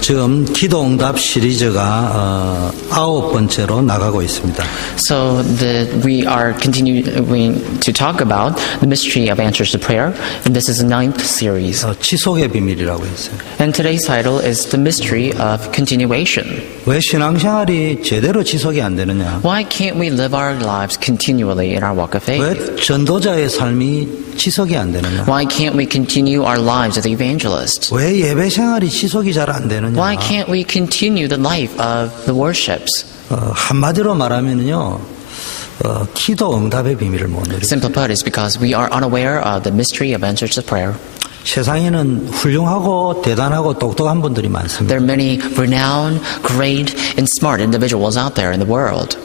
지금 기도응답 시리즈가 9번째로 나가고 있습니다. So we are continuing to talk about the mystery of answers to prayer, and this is the 9th series. 지속의 비밀이라고 했어요. And today's title is the mystery of continuation. 왜 신앙생활이 제대로 지속이 안 되느냐? Why can't we live our lives continually in our walk of faith? 왜 전도자의 삶이 지속이 안 되느냐? Why can't we continue our lives as evangelists? 왜 예배 생활이 지속이 잘 안 되느냐? Why can't we continue the life of the worships? 한마디로 말하면요, 기도 응답의 비밀을 못 누리고. Simply put, it's because we are unaware of the mystery of answers to prayer. 세상에는 훌륭하고 대단하고 똑똑한 분들이 많습니다. There are many renowned, great, and smart individuals out there in the world.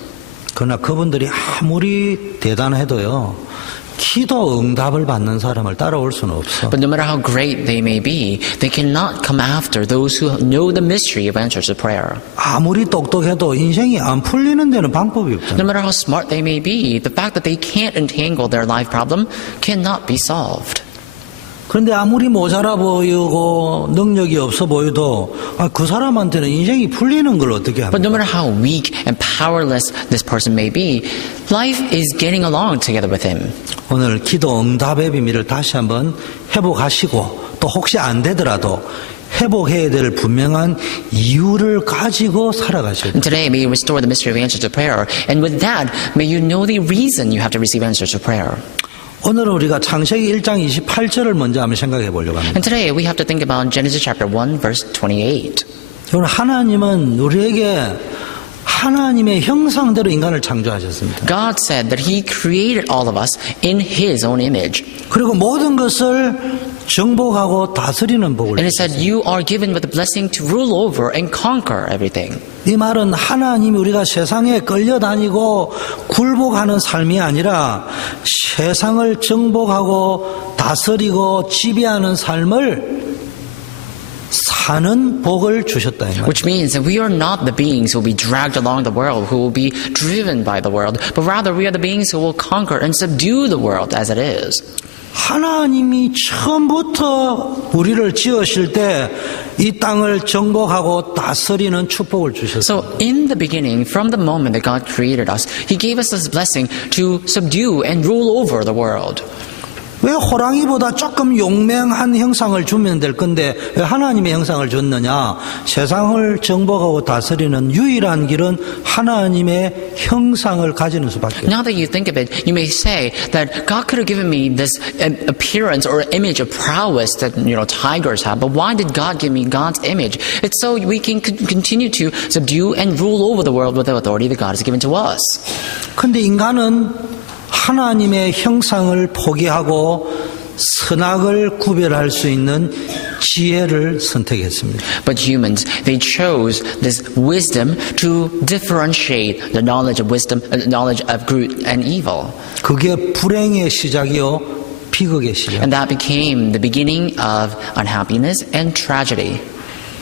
그러나 그분들이 아무리 대단해도요, 기도 응답을 받는 사람을 따라올 수는 없어. But no matter how great they may be, they cannot come after those who know the mystery of answers to prayer. 아무리 똑똑해도 인생이 안 풀리는 데는 방법이 없잖아. No matter how smart they may be, the fact that they can't entangle their life problem cannot be solved. 그런데 아무리 모자라 보이고 능력이 없어 보여도 그 사람한테는 인생이 풀리는 걸 어떻게 합니까? But no matter how weak and powerless this person may be, life is getting along together with him. 오늘 기도 응답의 비밀을 다시 한번 회복하시고 또 혹시 안 되더라도 회복해야 될 분명한 이유를 가지고 살아가셔야 돼요. And today, may you restore the mystery of answers to prayer. And with that, may you know the reason you have to receive answers to prayer. 오늘은 우리가 창세기 1장 28절을 먼저 한번 생각해 보려고 합니다. And today, we have to think about Genesis chapter 1, verse 28. 여러분, 하나님은 우리에게 하나님의 형상대로 인간을 창조하셨습니다. God said that He created all of us in His own image. 그리고 모든 것을 정복하고 다스리는 복을 And it 주셨습니다. said, you are given with the blessing to rule over and conquer everything. 이 말은 하나님이 우리가 세상에 끌려다니고 굴복하는 삶이 아니라 세상을 정복하고 다스리고 지배하는 삶을 사는 복을 주셨다 이 말이에요. Which means that we are not the beings who will be dragged along the world, who will be driven by the world, but rather we are the beings who will conquer and subdue the world as it is. 하나님이 처음부터 우리를 지으실 때 이 땅을 정복하고 다스리는 축복을 주셨어요. So in the beginning, from the moment that God created us, He gave us this blessing to subdue and rule over the world. 왜 호랑이보다 조금 용맹한 형상을 주면 될 건데 왜 하나님의 형상을 줬느냐? 세상을 정복하고 다스리는 유일한 길은 하나님의 형상을 가지는 수밖에 없어요. Now that you think of it, you may say that God could have given me this appearance or image of prowess that tigers have, but why did God give me God's image? It's so we can continue to subdue and rule over the world with the authority that God has given to us. 근데 인간은 하나님의 형상을 포기하고 선악을 구별할 수 있는 지혜를 선택했습니다. But humans, they chose this wisdom to differentiate the knowledge of wisdom, knowledge of good and evil. 그게 불행의 시작이요, 비극의 시작. And that became the beginning of unhappiness and tragedy.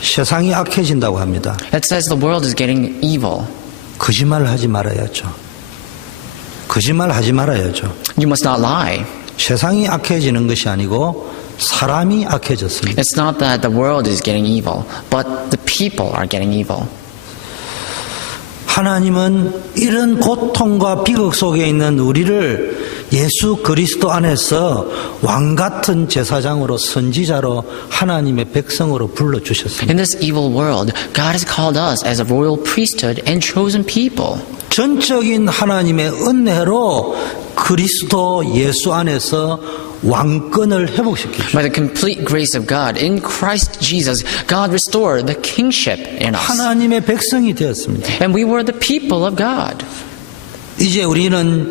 세상이 악해진다고 합니다. It says the world is getting evil. 거짓말을 하지 말아야죠. 거짓말 하지 말아야죠. You must not lie. 세상이 악해지는 것이 아니고 사람이 악해졌습니다. It's not that the world is getting evil, but the people are getting evil. 하나님은 이런 고통과 비극 속에 있는 우리를 예수 그리스도 안에서 왕같은 제사장으로 선지자로 하나님의 백성으로 불러주셨습니다. In this evil world, God has called us as a royal priesthood and chosen people. 전적인 하나님의 은혜로 그리스도 예수 안에서 왕권을 회복시키죠. By the complete grace of God, in Christ Jesus, God restored the kingship in us. 하나님의 백성이 되었습니다. And we were the people of God. 이제 우리는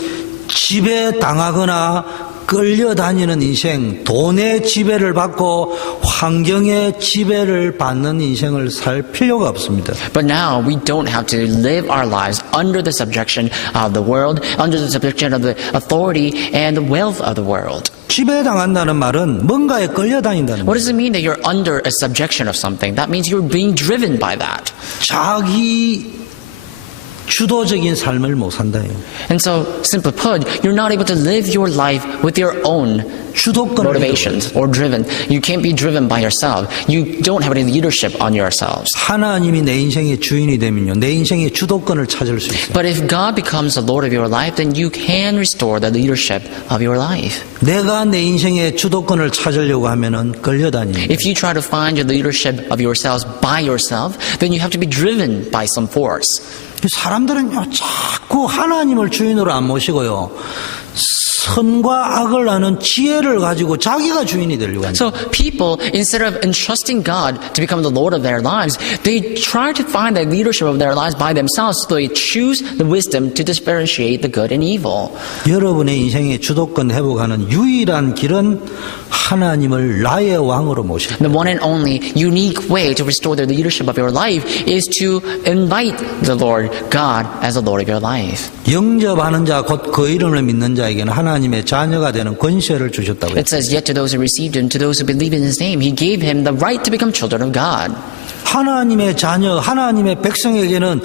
지배당하거나 끌려다니는 인생, 돈의 지배를 받고 환경의 지배를 받는 인생을 살 필요가 없습니다. But now we don't have to live our lives under the subjection of the world, under the subjection of the authority and the wealth of the world. 지배당한다는 말은 뭔가에 끌려다닌다는 What 거예요. does it mean that you're under a subjection of something? That means you're being driven by that. 자기 주도적인 삶을 못 산다요. And so, simply put, you're not able to live your life with your own 주도권을 motivations or driven. You can't be driven by yourself. You don't have any leadership on yourselves. 하나님이 내 인생의 주인이 되면요, 내 인생의 주도권을 찾을 수 있어요. But if God becomes the Lord of your life, then you can restore the leadership of your life. 내가 내 인생의 주도권을 찾으려고 하면은 끌려다닙니다. If you try to find your leadership of yourselves by yourself, then you have to be driven by some force. 사람들은요, 자꾸 하나님을 주인으로 안 모시고요, 선과 악을 아는 지혜를 가지고 자기가 주인이 되려고 합니다. So people, instead of entrusting God to become the Lord of their lives, they try to find the leadership of their lives by themselves. So they choose the wisdom to differentiate the good and evil. 여러분의 인생의 주도권 회복하는 유일한 길은 하나님을 나의 왕으로 모시는 The one and only unique way to restore the leadership of your life is to invite the Lord God as the Lord of your life. 영접하는 자 곧 그 이름을 믿는 자에게는 하나님의 자녀가 되는 권세를 주셨다고 It says, yet to those who received him, to those who believe in his name, he gave him the right to become children of God. 하나님의 자녀, 하나님의 백성에게는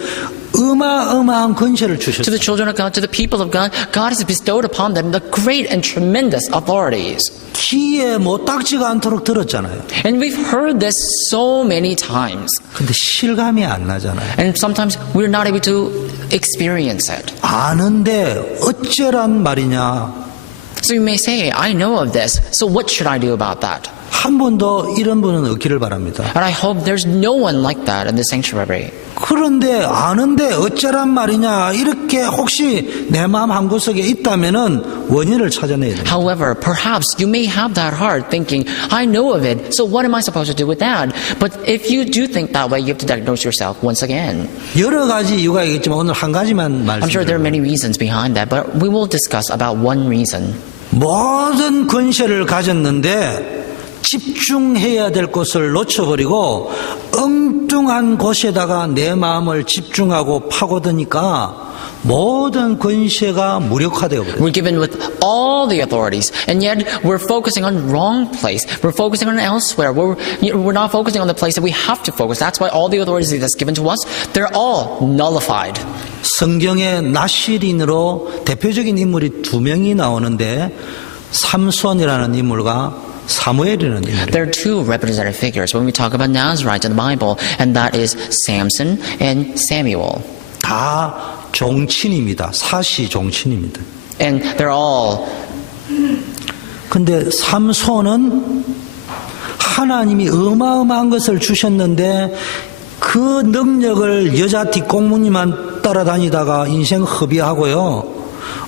어마어마한 권세를 To 주셨어요. the children of God, to the people of God, God has bestowed upon them the great and tremendous authorities. 귀에 못 닥지가 않도록 들었잖아요. And we've heard this so many times. 근데 실감이 안 나잖아요. And sometimes we're not able to experience it. 아는데 어쩌란 말이냐. So you may say, I know of this, so what should I do about that? 한 번도 이런 분은 없기를 바랍니다. And I hope there's no one like that in the sanctuary. 그런데 아는데 어쩌란 말이냐 이렇게 혹시 내 마음 한구석에 있다면은 원인을 찾아내야 돼요. However, perhaps you may have that heart thinking, I know of it, so what am I supposed to do with that? But if you do think that way, you have to diagnose yourself once again. 여러 가지 이유가 있겠지만 오늘 한 가지만 I'm sure there are 말씀드려요. many reasons behind that, but we will discuss about one reason. 모든 권세를 가졌는데 집중해야 될 곳을 놓쳐버리고 엉뚱한 곳에다가 내 마음을 집중하고 파고드니까 모든 권세가 무력화되어 버려요. We're given with all the authorities, and yet we're focusing on wrong place. We're focusing on elsewhere. We're not focusing on the place that we have to focus. That's why all the authorities that's given to us, they're all nullified. 성경에 나실인으로 대표적인 인물이 두 명이 나오는데 삼손이라는 인물과 사무엘이라는 인물. There are two representative figures when we talk about Nazarites in the Bible, and that is Samson and Samuel. 다 종친입니다. 사시 종친입니다. And they're all 근데 삼손은 하나님이 어마어마한 것을 주셨는데 그 능력을 여자 뒷공무니만 따라다니다가 인생 허비하고요.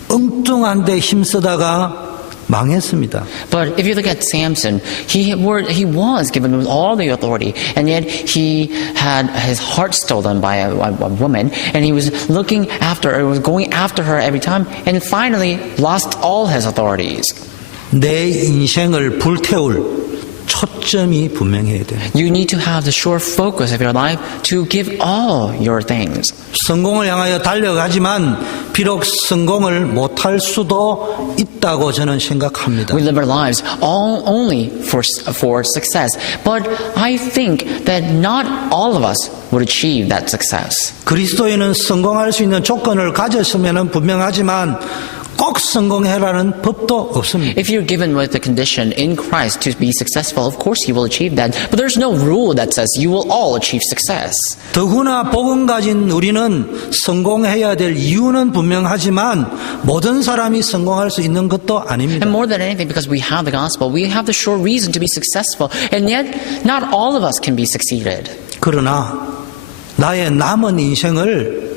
엉뚱한 데 힘쓰다가 망했습니다. But if you look at Samson, he was given with all the authority, and yet he had his heart stolen by a woman, and he was was going after her every time, and finally lost all his authorities. 내 인생을 불태울 초점이 분명해야 돼요. You need to have the sure focus of your life to give all your things. 성공을 향하여 달려가지만 비록 성공을 못할 수도 있다고 저는 생각합니다. We live our lives all only for success, but I think that not all of us would achieve that success. 그리스도인은 성공할 수 있는 조건을 가졌으면 분명하지만 꼭 성공해라는 법도 없습니다. If you're given with the condition in Christ to be successful, of course you will achieve that. But there's no rule that says you will all achieve success. 더구나 복음 가진 우리는 성공해야 될 이유는 분명하지만 모든 사람이 성공할 수 있는 것도 아닙니다. And more than anything, because we have the gospel, we have the sure reason to be successful. And yet, not all of us can be succeeded. 그러나 나의 남은 인생을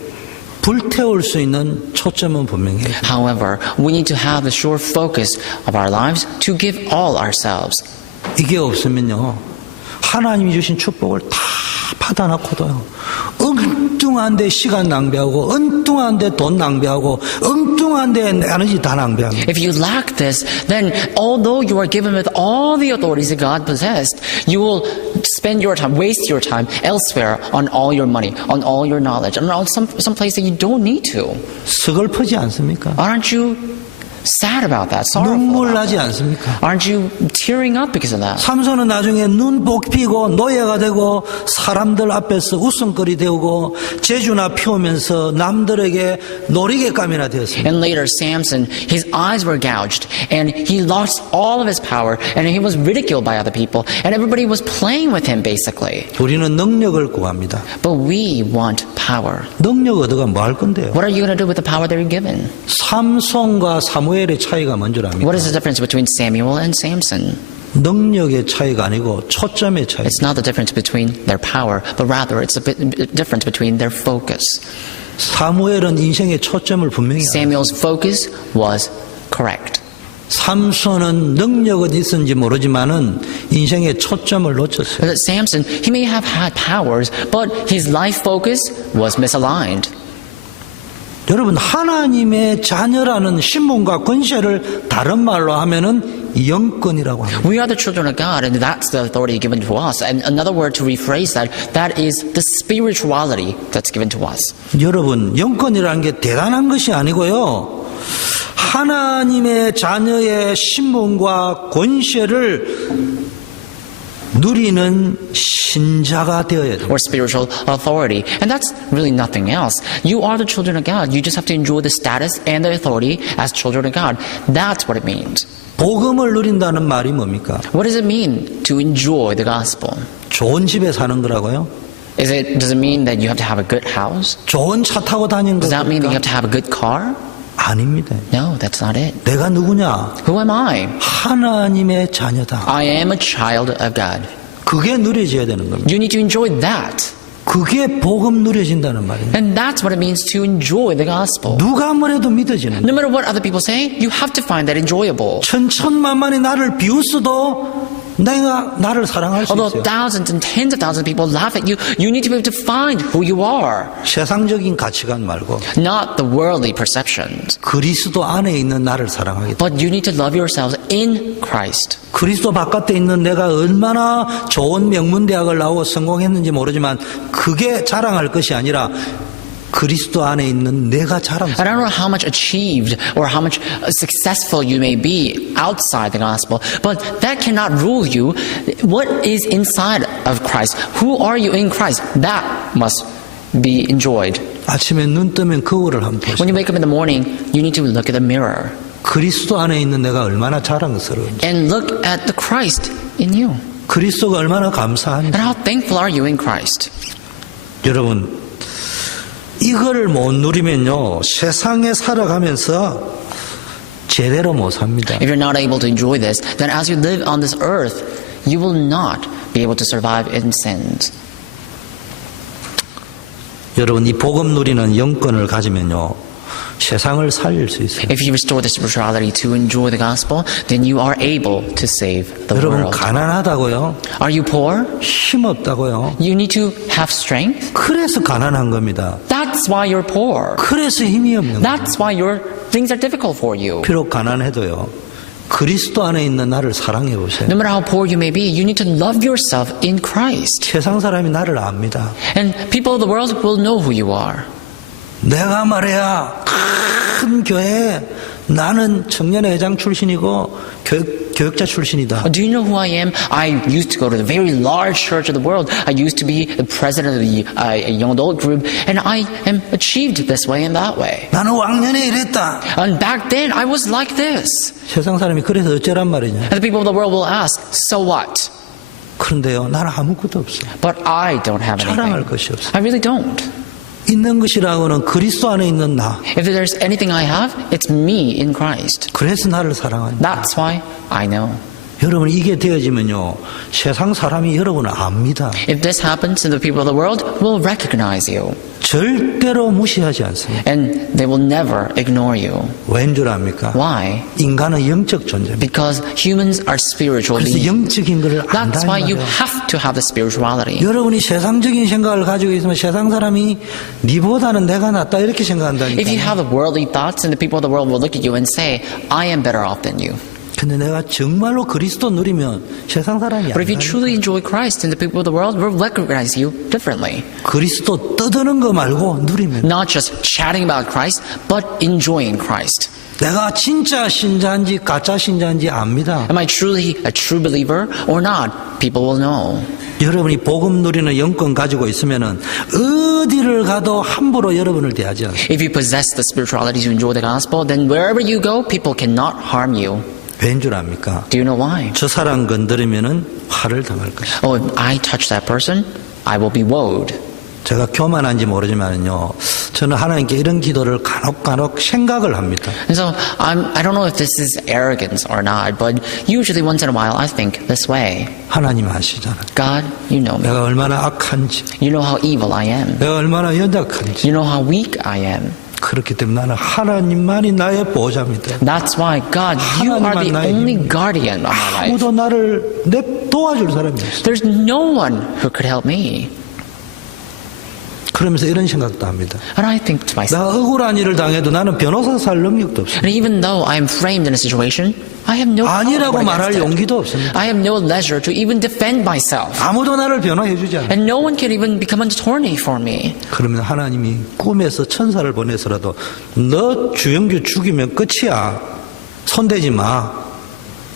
불태울 수 있는 초점은 분명해요. However, we need to have the sure focus of our lives to give all ourselves. 이게 없으면요, 하나님이 주신 축복을 다 받아놓고도요, 엉뚱한데 시간 낭비하고, 엉뚱한데 돈 낭비하고, 엉뚱한데 에너지 다 낭비합니다. If you lack this, then although you are given with all the authorities that God possessed, you will spend your time, waste your time elsewhere on all your money, on all your knowledge, and on some place that you don't need to. 서글프지 않습니까? Aren't you sad about that, sorrowful 눈물 about 나지 that? 않습니까? Aren't you tearing up because of that? 삼손은 나중에 눈 뽑히고 노예가 되고 사람들 앞에서 웃음거리 되고 재주나 피우면서 남들에게 놀이개감이나 되었습니다. And later, Samson, his eyes were gouged, and he lost all of his power, and he was ridiculed by other people, and everybody was playing with him, basically. 우리는 능력을 구합니다. But we want power. 능력 얻어가 뭐 할 건데요? What are you going to do with the power that you're given? 삼손과 사무엘의 차이가 뭔지랍니까? What is the difference between Samuel and Samson? 능력의 차이가 아니고 초점의 차이. It's not the difference between their power, but rather it's a difference between their focus. 사무엘은 인생의 초점을 분명히 알아요. Samuel's focus was correct. 삼손은 능력은 있었는지 모르지만은 인생의 초점을 놓쳤어요. But Samson, he may have had powers, but his life focus was misaligned. 여러분, 하나님의 자녀라는 신분과 권세를 다른 말로 하면은 영권이라고 합니다. We are the children of God, and that's the authority given to us. And another word to rephrase that, that is the spirituality that's given to us. 여러분, 영권이라는 게 대단한 것이 아니고요. 하나님의 자녀의 신분과 권세를 누리는 신자가 되어야 돼요. Or spiritual authority. And that's really nothing else. You are the children of God. You just have to enjoy the status and the authority as children of God. That's what it means. 복음을 누린다는 말이 뭡니까? What does it mean to enjoy the gospel? 좋은 집에 사는 거라고요? Does it mean that you have to have a good house? 좋은 차 타고 다니는 Does that mean that you have 겁니까? to have a good car? 아닙니다. No, that's not it. 내가 누구냐? Who am I? 하나님의 자녀다. I am a child of God. 그게 누려져야 되는 겁니다. You need to enjoy that. 그게 복음 누려진다는 말입니다. And that's what it means to enjoy the gospel. 누가 뭐래도 믿어지는 No matter what other people say, you have to find that enjoyable. 천천만만이 나를 비웃어도 내가 나를 사랑할 수 Although 있어요. thousands and tens of thousands of people laugh at you, you need to be able to find who you are, 세상적인 가치관 말고 not the worldly perceptions. 그리스도 안에 있는 나를 사랑하겠다. But you need to love yourselves in Christ. 그리스도 바깥에 있는 내가 얼마나 좋은 명문대학을 나오고 성공했는지 모르지만 그게 자랑할 것이 아니라 그리스도 안에 있는 내가 자랑. I don't know how much achieved or how much successful you may be outside the gospel, but that cannot rule you. What is inside of Christ? Who are you in Christ? That must be enjoyed. 아침에 눈 뜨면 거울을 한번 보세요. When you wake up in the morning, you need to look at the mirror 그리스도 안에 있는 내가 얼마나 자랑스러운지, and look at the Christ in you. 그리스도가 얼마나 감사한지. And how thankful are you in Christ? 여러분, 이걸 못 누리면요 세상에 살아가면서 제대로 못 삽니다. If you're not able to enjoy this, then as you live on this earth, you will not be able to survive in sins. 여러분, 이 복음 누리는 영권을 가지면요 세상을 살릴 수 있어요. If you restore the spirituality to enjoy the gospel, then you are able to save the 여러분, world. 가난하다고요? Are you poor? 힘없다고요? You need to have strength. 그래서 가난한 겁니다. That's why you're poor. 그래서 힘이 없는 거예요. That's why things are difficult for you. 비록 가난해도요 그리스도 안에 있는 나를 사랑해 보세요. No matter how poor you may be, you need to love yourself in Christ. 세상 사람이 나를 압니다. And people of the world will know who you are. 내가 말이야 큰 교회 나는 청년회 회장 출신이고 교육자 출신이다. Do you know who I am? I used to go to the very large church of the world. I used to be the president of the young adult group, and I am achieved this way and that way. 나는 왕년에 이랬다. And back then, I was like this. 세상 사람이 그래서 어쩌란 말이냐. And the people of the world will ask, so what? 그런데요 나는 아무것도 없어. But I don't have 자랑할 anything. 것이 없어. I really don't. 있는 것이라고는 그리스도 안에 있는 나. If there's anything I have, it's me in Christ. 그래서 나를 사랑한다. That's why I know. 여러분 이게 되어지면요 세상 사람이 여러분을 압니다. If this happens, then the people of the world will recognize you. 절대로 무시하지 않습니다. And they will never ignore you. 왠 줄 압니까? Why? 인간은 영적 존재입니다. Because humans are spiritual 그래서 beings. 영적인 것을 안다 That's 이 why you 말이에요. have to have the spirituality. 여러분이 세상적인 생각을 가지고 있으면 세상 사람이 니보다는 내가 낫다 이렇게 If you 생각한다니까. have the worldly thoughts, and the people of the world will look at you and say, I am better off than you. 근데 내가 정말로 그리스도 누리면 세상 사람이 But if you 아니라 truly enjoy Christ, then the people of the world will recognize you differently. 그리스도 떠드는 거 말고 누리면 Not just chatting about Christ, but enjoying Christ. 내가 진짜 신자인지 가짜 신자인지 압니다. Am I truly a true believer or not? People will know. 여러분이 복음 누리는 영권 가지고 있으면은 어디를 가도 함부로 여러분을 대하지 않아요. If you possess the spirituality to enjoy the gospel, then wherever you go, people cannot harm you. 왠 줄 압니까? Do you know why? 저 사람 건드리면은 화를 당할 것이다. Oh, if I touch that person, I will be woed. 제가 교만한지 모르지만요, 저는 하나님께 이런 기도를 간혹 생각을 합니다. And so I don't know if this is arrogance or not, but usually once in a while I think this way. 하나님 아시잖아요. God, you know me. 내가 얼마나 악한지, You know how evil I am. 내가 얼마나 연약한지. You know how weak I am. 그렇기 때문에 나는 하나님만이 나의 보호자입니다. That's why, God, you are the 하나님만 나의 only 힘입니다. guardian of my life. 아무도 나를 도와줄 사람이 없어요. There's no one who could help me. 그러면서 이런 생각도 합니다. And I think to myself, 내가 억울한 일을 당해도 나는 변호사 살 능력도 없어요. and even though I am framed in a situation, I have no power 아니라고 말할 against it. 용기도 없습니다. I have no leisure to even defend myself. 아무도 나를 변호해 주지 않아요. And no one can even become an attorney for me. 그러면 하나님이 꿈에서 천사를 보내서라도 너 주영규 죽이면 끝이야. 손대지 마.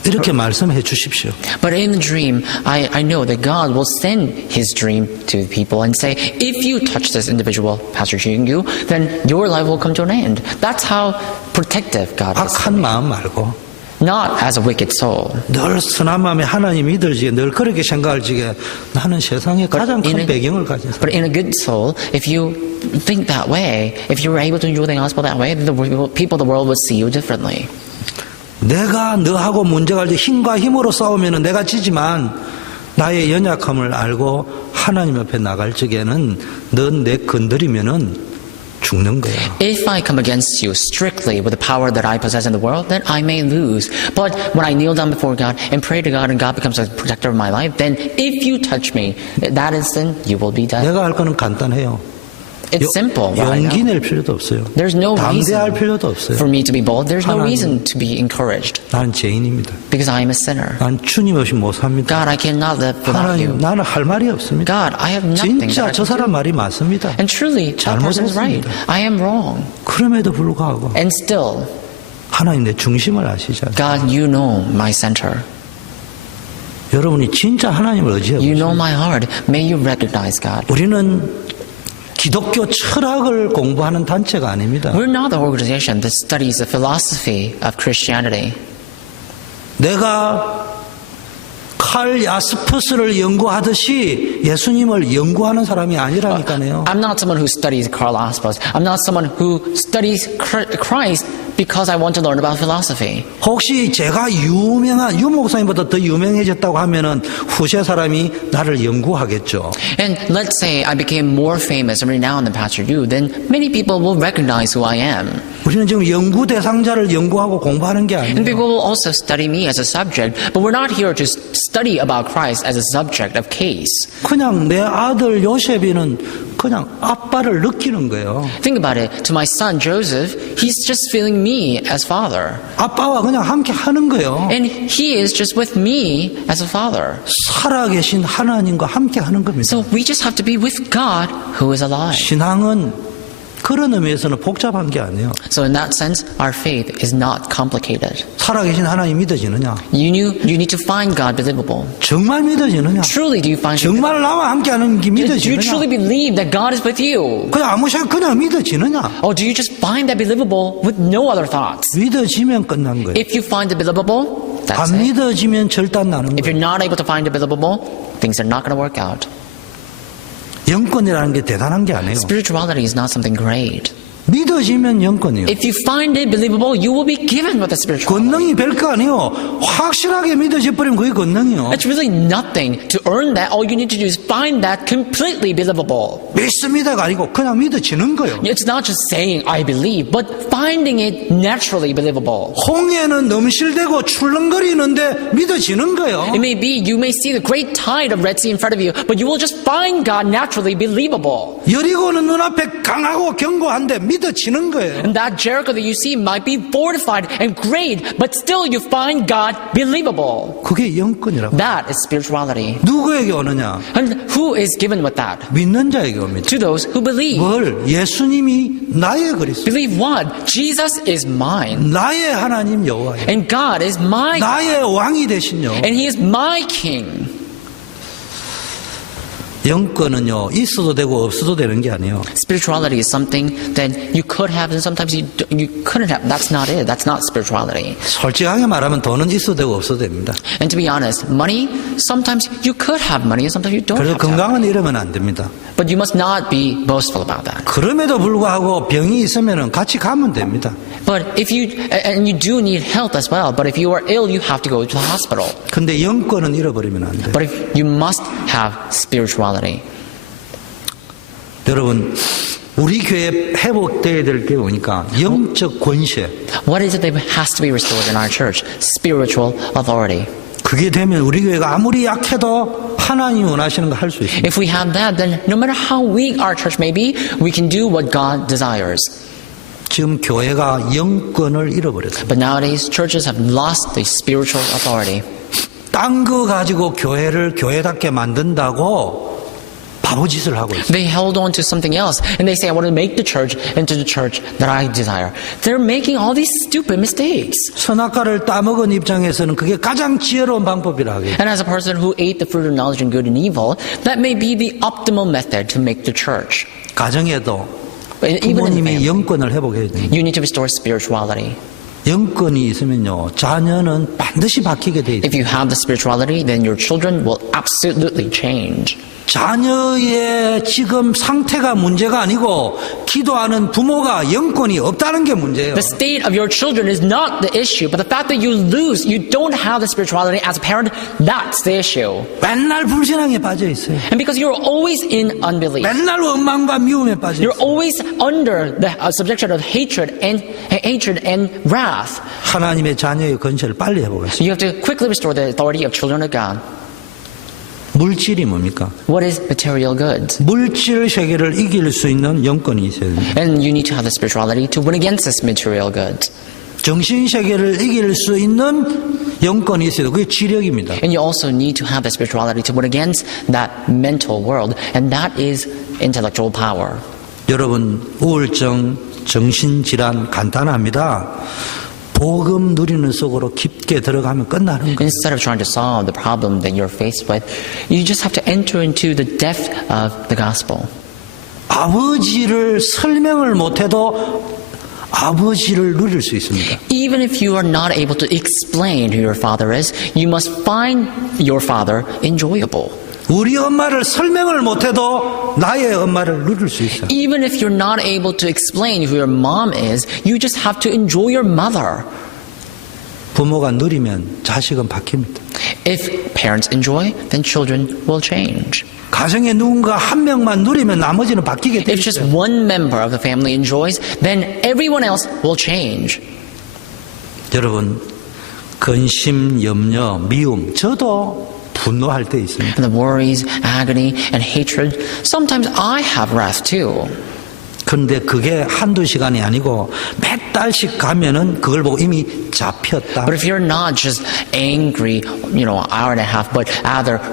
이렇게 말씀해 주십시오. But in the dream, I know that God will send His dream to people and say, if you touch this individual, Pastor Yu, then your life will come to an end. That's how protective God is. 악한 마음 말고 Not as a wicked soul. 늘 선한 마음에 하나님 믿을지에 늘 그렇게 생각할 적에 나는 세상에 가장 큰 배경을 가진 사람. But in a good soul, if you think that way, if you were able to enjoy the gospel that way, then the people of the world would see you differently. 내가 너하고 문제가 될 때 힘과 힘으로 싸우면 내가 지지만 나의 연약함을 알고 하나님 앞에 나갈 적에는 넌 내 건드리면은 죽는 거야. If I come against you strictly with the power that I possess in the world, then I may lose. But when I kneel down before God and pray to God and God becomes a protector of my life, then if you touch me, that instant you will be dead. 내가 할 거는 간단해요. It's simple. What I 용기 know. 낼 필요도 없어요. There's no 담대할 reason 필요도 없어요. for me to be bold. There's no 하나님. reason to be encouraged 난 죄인입니다. because I am a sinner. 난 주님 없이 못 삽니다. God, I cannot live without you. 하나님, 나는 할 말이 없습니다. God, I have nothing that 진짜 I 저 can do. 사람 말이 맞습니다. And truly, that person is right. 잘못했습니다. I am wrong. 그럼에도 불구하고 And still, 하나님 내 중심을 아시잖아요. God, you know my center. 여러분이 진짜 하나님을 의지해 You 보세요. know my heart. May you recognize God. 우리는 기독교 철학을 공부하는 단체가 아닙니다. We're not the organization that studies the philosophy of Christianity. 내가 칼 야스퍼스를 연구하듯이 예수님을 연구하는 사람이 아니라니까요. I'm not someone who studies Karl Jaspers. I'm not someone who studies Christ because I want to learn about philosophy. 혹시 제가 유명한 유 목사님보다 더 유명해졌다고 하면은 후세 사람이 나를 연구하겠죠. And let's say I became more famous and renowned than Pastor Yu, then many people will recognize who I am. 우리는 지금 연구 대상자를 연구하고 공부하는 게 And 아니에요. people will also study me as a subject, but we're not here to study about Christ as a subject of case. 그냥 내 아들 요셉이는 그냥 아빠를 느끼는 거예요. Think about it. To my son Joseph, he's just feeling me as father. 아빠와 그냥 함께 하는 거예요. And he is just with me as a father. 살아계신 하나님과 함께 하는 겁니다. So we just have to be with God who is alive. 신앙은 그런 의미에서는 복잡한 게 아니에요. So in that sense, our faith is not complicated. 살아계신 하나님 믿어지느냐? You need to find God believable. 정말 믿어지느냐? Truly, do you find Him 정말 나와 함께 하는 게 Do you truly 믿어지느냐? believe that God is with you? 그냥 아무 생각 그냥 믿어지느냐? Or do you just find that believable with no other thoughts? 믿어지면 끝난 거예요. If you find it believable, that's 안 it. 믿어지면 절단 나는 If 거예요. you're not able to find it believable, things are not going to work out. 영권이라는 게 대단한 게 아니에요. Spirituality is not something great. 믿어지면 영권이에요. If you find it believable, you will be given with the spirituality. 권능이 별거 아니에요. 확실하게 믿어져 버리면 그게 권능이요. It's really nothing to earn that. All you need to do is find that completely believable. 믿습니다가 아니고 그냥 믿어지는 거예요. It's not just saying I believe, but finding it naturally believable. 홍해는 넘실대고 출렁거리는데 믿어지는 거예요. It may be you may see the great tide of Red Sea in front of you, but you will just find God naturally believable. 여리고는 눈앞에 강하고 견고한데 믿어지는 거예요. And that Jericho that you see might be fortified and great, but still you find God believable. 그게 영권이라고. That is spirituality. 누구에게 오느냐? And who is given with that? 믿는 자에게 옵니다. To those who believe. 뭘? 예수님이 나의 그리스도, Believe what? Jesus is mine. 나의 하나님 여호와예요. And God is my God. 나의 왕이 되신 여호와. And He is my King. 영권은요, 있어도 되고 없어도 되는 게 아니에요. Spirituality is something that you could have and sometimes you couldn't have. That's not it. That's not spirituality. 솔직하게 말하면 돈은 있어도 되고 없어도 됩니다. And to be honest, money, sometimes you could have money and sometimes you don't 그래서 have to have. 건강은 잃으면 안 됩니다. But you must not be boastful about that. 그럼에도 불구하고 병이 있으면 같이 가면 됩니다. But if you, and you do need health as well, but if you are ill, you have to go to the hospital. 근데 영권은 잃어버리면 안 돼요. But if you must have spirituality. 여러분, 우리 교회 회복되어야 될 게 보니까 영적 권세. What is it that has to be restored in our church? Spiritual authority. 그게 되면 우리 교회가 아무리 약해도 하나님이 원하시는 거 할 수 있습니다. If we have that, then no matter how weak our church may be, we can do what God desires. 지금 교회가 영권을 잃어버렸어요. But nowadays, churches have lost the spiritual authority. 딴 거 가지고 교회를 교회답게 만든다고 바보짓을 하고 있어요. They held on to something else, and they say, I want to make the church into the church that I desire. They're making all these stupid mistakes. 선악과를 따먹은 입장에서는 그게 가장 지혜로운 방법이라 하겠죠. And as a person who ate the fruit of knowledge and good and evil, that may be the optimal method to make the church. 가정에도 Even in the 부모님이 family, 영권을 회복해야 돼요. you need to restore spirituality. 영권이 있으면요, 자녀는 반드시 바뀌게 돼 있어요. If you have the spirituality, then your children will absolutely change. 자녀의 지금 상태가 문제가 아니고 기도하는 부모가 영권이 없다는 게 문제예요. The state of your children is not the issue, but the fact that you don't have the spirituality as a parent, that's the issue. 맨날 불신앙에 빠져 있어요. And because you're always in unbelief, 맨날 원망과 미움에 빠져 you're 있어요. always under the subjection of hatred and wrath. 하나님의 자녀의 건설을 빨리 해보겠습니다. You have to quickly restore the authority of children of God. 물질이 뭡니까? What is material goods? 물질 세계를 이길 수 있는 영권이 있어야 됩니다. And you need to have the spirituality to win against this material goods. 정신 세계를 이길 수 있는 영권이 있어야 돼요. 그게 지력입니다. And you also need to have the spirituality to win against that mental world, and that is intellectual power. 여러분, 우울증, 정신질환 간단합니다. 복음 누리는 속으로 깊게 들어가면 끝나는 거예요. Instead of trying to solve the problem that you're faced with, you just have to enter into the depth of the gospel. 아버지를 설명을 못해도 아버지를 누릴 수 있습니다. Even if you are not able to explain who your father is, you must find your father enjoyable. 우리 엄마를 설명을 못해도 나의 엄마를 누릴 수 있어요. Even if you're not able to explain who your mom is, you just have to enjoy your mother. 부모가 누리면 자식은 바뀝니다. If parents enjoy, then children will change. 가정에 누군가 한 명만 누리면 나머지는 바뀌게 돼 If just 있어요. one member of the family enjoys, then everyone else will change. 여러분, 근심, 염려, 미움, 저도 분노할 때 있습니다. And the worries, agony, and hatred, sometimes I have wrath too. 그런데 그게 한두 시간이 아니고 몇 달씩 가면은 그걸 보고 이미 잡혔다. But if you're not just angry, hour and a half, but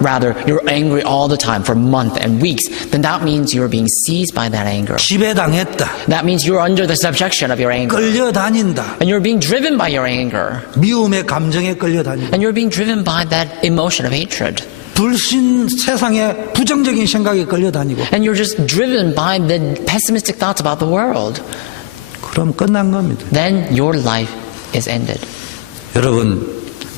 rather you're angry all the time for a month and weeks, then that means you're being seized by that anger. 지배당했다. That means you're under the subjection of your anger. 끌려다닌다. And you're being driven by your anger. 미움의 감정에 끌려다닌다. And you're being driven by that emotion of hatred. 불신 세상에 부정적인 생각에 끌려다니고 And you're just driven by the pessimistic thoughts about the world. 그럼 끝난 겁니다. Then your life is ended. 여러분,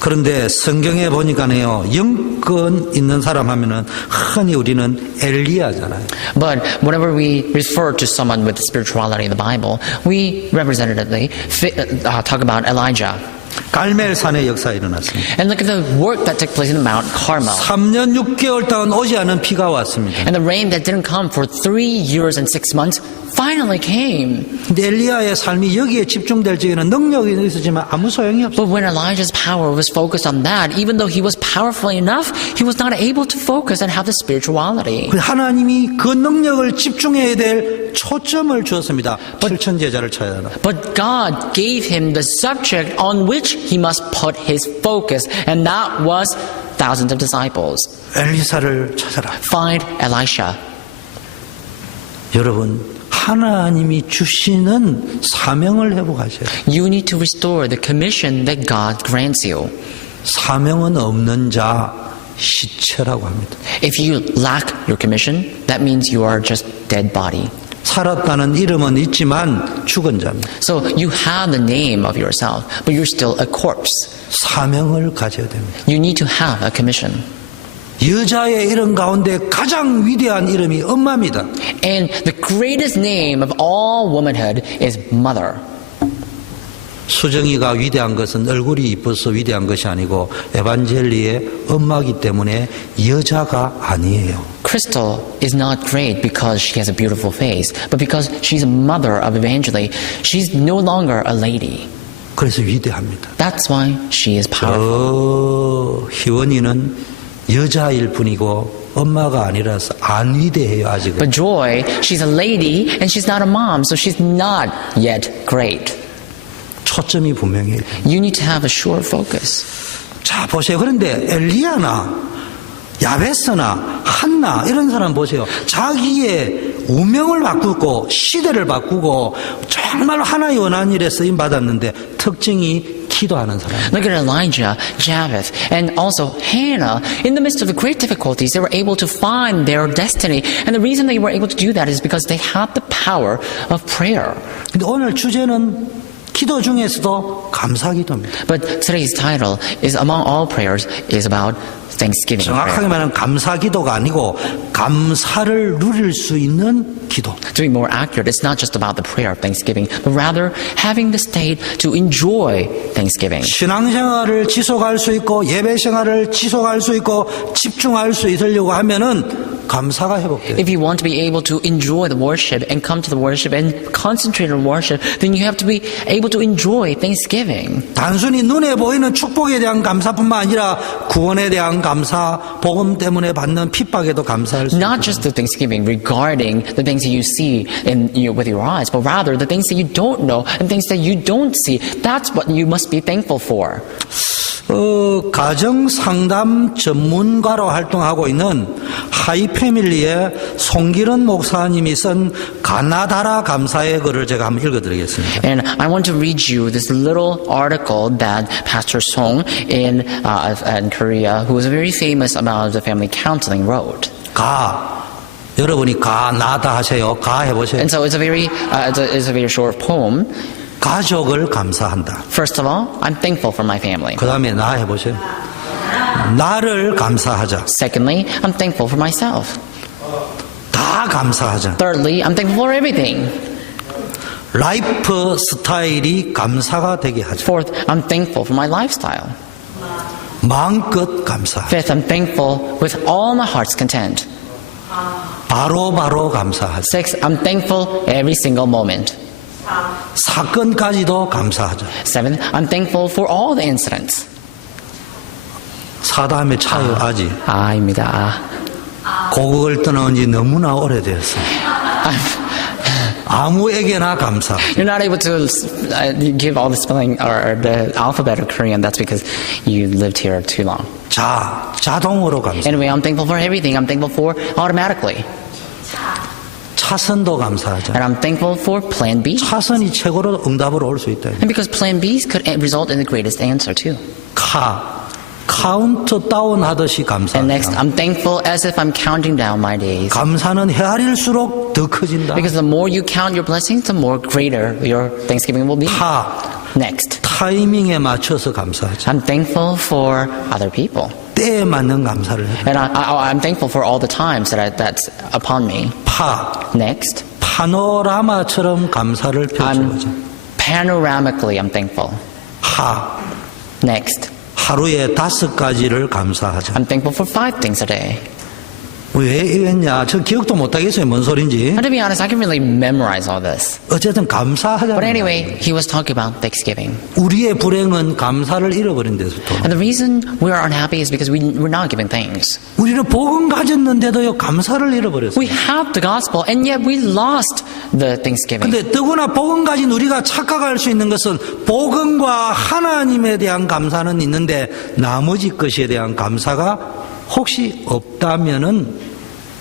그런데 성경에 보니까요, 영권 있는 사람 하면은 흔히 우리는 엘리야잖아요. But whenever we refer to someone with spirituality in the Bible, we representatively talk about Elijah. 갈멜산의 역사가 일어났습니다. And look at the work that took place in Mount Carmel. 3년 6개월 동안 오지 않은 비가 왔습니다. And the rain that didn't come for 3 years and 6 months finally came. 근데 엘리야의 삶이 여기에 집중될 적에는 능력이 있었지만 아무 소용이 없어요. But when Elijah's power was focused on that, even though he was powerful enough, he was not able to focus and have the spirituality. 하나님이 그 능력을 집중해야 될 초점을 주었습니다. 7천 제자를 찾아라. But God gave him the subject on which he must put his focus, and that was thousands of disciples. 엘리사를 찾아라. Find Elisha. 여러분, 하나님이 주시는 사명을 회복하셔야 돼요. You need to restore the commission that God grants you. 사명은 없는 자 시체라고 합니다. If you lack your commission, that means you are just dead body. 살았다는 이름은 있지만 죽은 자입니다. So you have the name of yourself, but you're still a corpse. 사명을 가져야 됩니다. You need to have a commission. 여자의 이름 가운데 가장 위대한 이름이 엄마입니다. And the greatest name of all womanhood is mother. 수정이가 위대한 것은 얼굴이 이뻐서 위대한 것이 아니고 에반젤리의 엄마이기 때문에 여자가 아니에요. Crystal is not great because she has a beautiful face, but because she's a mother of Evangeline, she's no longer a lady. 그래서 위대합니다. That's why she is powerful. 희원이는 여자일 뿐이고 엄마가 아니라서 안 위대해요 아직은. But Joy, she's a lady and she's not a mom, so she's not yet great. 초점이 분명해요. You need to have a sure focus. 자 보세요. 그런데 엘리야나 야베스나 한나 이런 사람 보세요. 자기의 운명을 바꾸고 시대를 바꾸고 정말 하나의 원한 일에 쓰임 받았는데 특징이 기도하는 사람. Look at Elijah, Japheth, and also Hannah. In the midst of the great difficulties, they were able to find their destiny. And the reason they were able to do that is because they had the power of prayer. 근데 오늘 주제는 기도 중에서도 감사기도입니다. But today's title is among all prayers is about thanksgiving 정확하게 prayer. 말하면 감사기도가 아니고 감사를 누릴 수 있는 기도. To be more accurate, it's not just about the prayer of thanksgiving, but rather having the state to enjoy thanksgiving. 신앙생활을 지속할 수 있고 예배생활을 지속할 수 있고 집중할 수 있으려고 하면은 감사가 회복돼요. If you want to be able to enjoy the worship and come to the worship and concentrate on worship, then you have to be able to enjoy thanksgiving. 단순히 눈에 보이는 축복에 대한 감사뿐만 아니라 구원에 대한 감사, 복음 때문에 받는 핍박에도 감사할 수 Not 있고. just the thanksgiving regarding the things that you see with your eyes, but rather the things that you don't know and things that you don't see. That's what you must be thankful for. 가정 상담 전문가로 활동하고 있는 하이패밀리의 송기른 목사님이 쓴 가나다라 감사의 글을 제가 한번 읽어드리겠습니다. And I want to read you this little article that Pastor Song in Korea, who was very famous about the family counseling, wrote. 여러분이 나다 하세요. 해보세요. And so it's a very short poem. 가족을 감사한다. First of all, I'm thankful for my family. 그 다음에 나 해보세요. 나를 감사하자. Secondly, I'm thankful for myself. 다 감사하자. Thirdly, I'm thankful for everything. 라이프 스타일이 감사가 되게 하자. Fourth, I'm thankful for my lifestyle. 마음껏 감사하자. Fifth, I'm thankful with all my heart's content. 바로 감사하자. Sixth, I'm thankful every single moment. 사건까지도 감사하자. Seventh, I'm thankful for all the incidents. 사담의 차요 아직 아입니다. 고국을 떠나온 지 너무나 오래되었어요. 아무에게나 감사. You're not able to give all the spelling or the alphabet of Korean. That's because you lived here too long. 자동으로 감사. Anyway, I'm thankful for everything. I'm thankful for automatically. 차선도 감사하자. And I'm thankful for Plan B. 차선이 최고로 응답으로 올 수 있다. And because Plan B's could result in the greatest answer too. 카운트다운 하듯이 And next, 감사하자. I'm thankful as if I'm counting down my days. 감사는 헤아릴수록 더 커진다. Because the more you count your blessings, the more greater your thanksgiving will be. Next, 타이밍에 맞춰서 감사하자. I'm thankful for other people. 때에 맞는 감사를 해. And I'm thankful for all the times that's upon me. Next, 파노라마처럼 감사를 펼쳐보자. panoramically I'm thankful. Next, 하루에 5가지를 감사하자. I'm thankful for 5 things a day. 왜 이랬냐? 저 기억도 못하겠어요. 뭔 소린지. And to be honest, I can really memorize all this. 어쨌든 감사하자. But anyway, he was talking about Thanksgiving. 우리의 불행은 감사를 잃어버린 데서부터. And the reason we are unhappy is because we're not giving thanks. 우리는 복음 가졌는데도요 감사를 잃어버렸어요. We have the gospel, and yet we lost the Thanksgiving. 근데 더구나 복음 가진 우리가 착각할 수 있는 것은 복음과 하나님에 대한 감사는 있는데 나머지 것에 대한 감사가 혹시 없다면은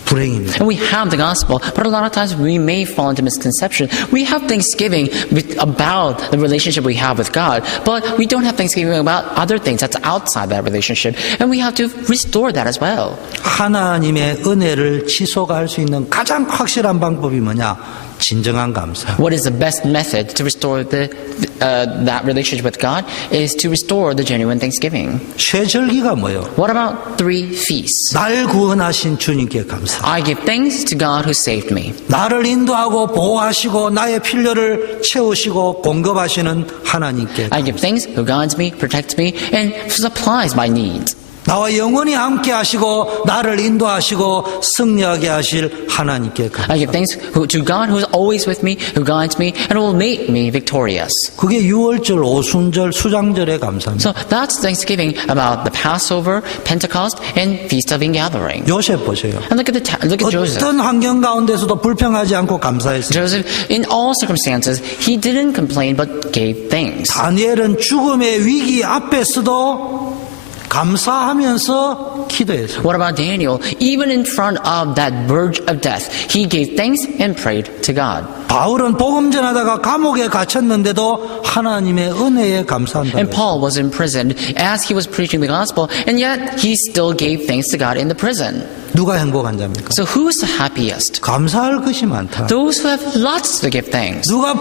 불행입니다. And we have the gospel, but a lot of times we may fall into misconception. We have thanksgiving about the relationship we have with God, but we don't have thanksgiving about other things that's outside that relationship. And we have to restore that as well. 하나님의 은혜를 지속할 수 있는 가장 확실한 방법이 뭐냐? 진정한 감사. What is the best method to restore that relationship with God is to restore the genuine thanksgiving. 쇠절기가 뭐예요? What about 3 feasts? 날 구원하신 주님께 감사. I give thanks to God who saved me. 나를 인도하고 보호하시고 나의 필요를 채우시고 공급하시는 하나님께 I give thanks who guides me, protects me, and supplies my needs. 나와 영원히 함께 하시고 나를 인도하시고 승리하게 하실 하나님께 감사. I give thanks to God who is always with me, who guides me, and will make me victorious. 그게 유월절, 오순절, 수장절의 감사입니다. So that's Thanksgiving about the Passover, Pentecost, and Feast of Ingathering. 요셉 보세요. And look at Joseph. 어떤 환경 가운데서도 불평하지 않고 감사했어요. Joseph, in all circumstances, he didn't complain but gave thanks. 다니엘은 죽음의 위기 앞에서도 감사하면서 기도했어요. What about Daniel? Even in front of that verge of death, he gave thanks and prayed to God. 바울은 복음 전하다가 감옥에 갇혔는데도 하나님의 은혜에 감사한다. And Paul was imprisoned as he was preaching the gospel, and yet he still gave thanks to God in the prison. 누가 행복한 자입니까? So who's the happiest? 감사할 것이 많다. Those who have lots to give thanks. 누가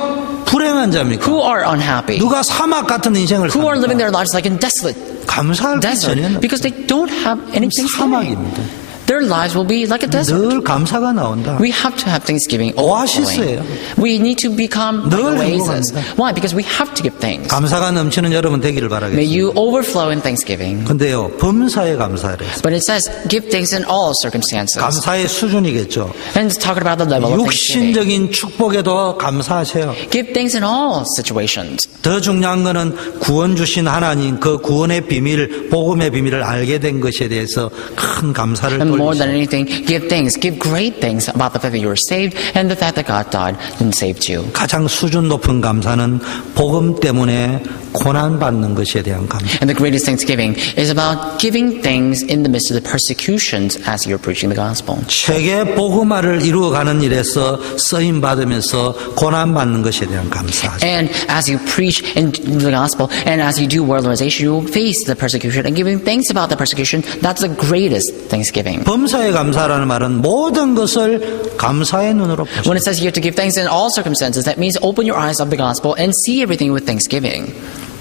불행한 자입니까? Who are unhappy? 누가 사막 같은 인생을 Who are living 삽니까? their lives like in desolate 감사할 것이 desert? 전혀 Because they don't have anything. 사막입니다. Their lives will be like a desert. 늘 감사가 나온다. We have to have Thanksgiving. 오아시스예요. We need to become like 늘 oasis. 행복합니다. Why? Because we have to give thanks. 감사가 넘치는 여러분 되기를 May 바라겠습니다. you overflow in Thanksgiving. 근데요, 범사에 감사를 했어요. But it says, give thanks in all circumstances. 감사의 수준이겠죠. And it's talking about the level of thanksgiving. 육신적인 축복에도 감사하세요. Give thanks in all situations. 더 중요한 것은 구원 주신 하나님, 그 구원의 비밀, 복음의 비밀을 알게 된 것에 대해서 큰 감사를 And more 돌리세요. than anything, give thanks. Give great thanks about the fact that you were saved and the fact that God died and saved you. 가장 수준 높은 감사는 복음 때문에 고난받는 것에 대한 감사. And the greatest thanksgiving is about giving thanks in the midst of the persecutions as you're preaching the gospel. 세계 복음화를 이루어가는 일에서 쓰임 받으면서 고난받는 것에 대한 감사하죠. And as you preach in the gospel and as you do world organization, you will face the persecution and giving thanks about the persecution. That's the greatest thanksgiving. 범사에 감사라는 말은 모든 것을 감사의 눈으로 보시오. When it says you have to give thanks in all circumstances, that means open your eyes of the gospel and see everything with thanksgiving.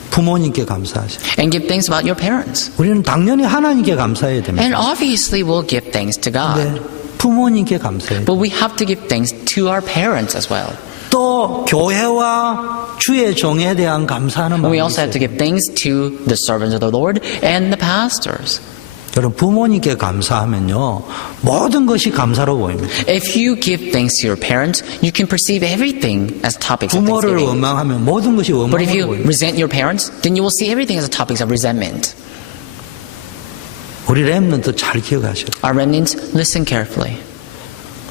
부모님께 감사하죠. And give thanks about your parents. 우리는 당연히 하나님께 감사해야 됩니다. And obviously we'll give thanks to God. 네, 부모님께 감사해야 돼요. But we have to give thanks to our parents as well. 또 교회와 주의 종에 대한 감사하는 And we 마음이 also have to 있어요. give thanks to the servants of the Lord and the pastors. 여러분 부모님께 감사하면요 모든 것이 감사로 보입니다. If you give thanks to your parents, you can perceive everything as topics of 부모를 thanksgiving. 원망하면 모든 것이 But if 원망으로 you 보입니다. resent your parents, then you will see everything as topics of resentment. 우리 렘넌트 잘 기억하셔요. Our remnants, listen carefully.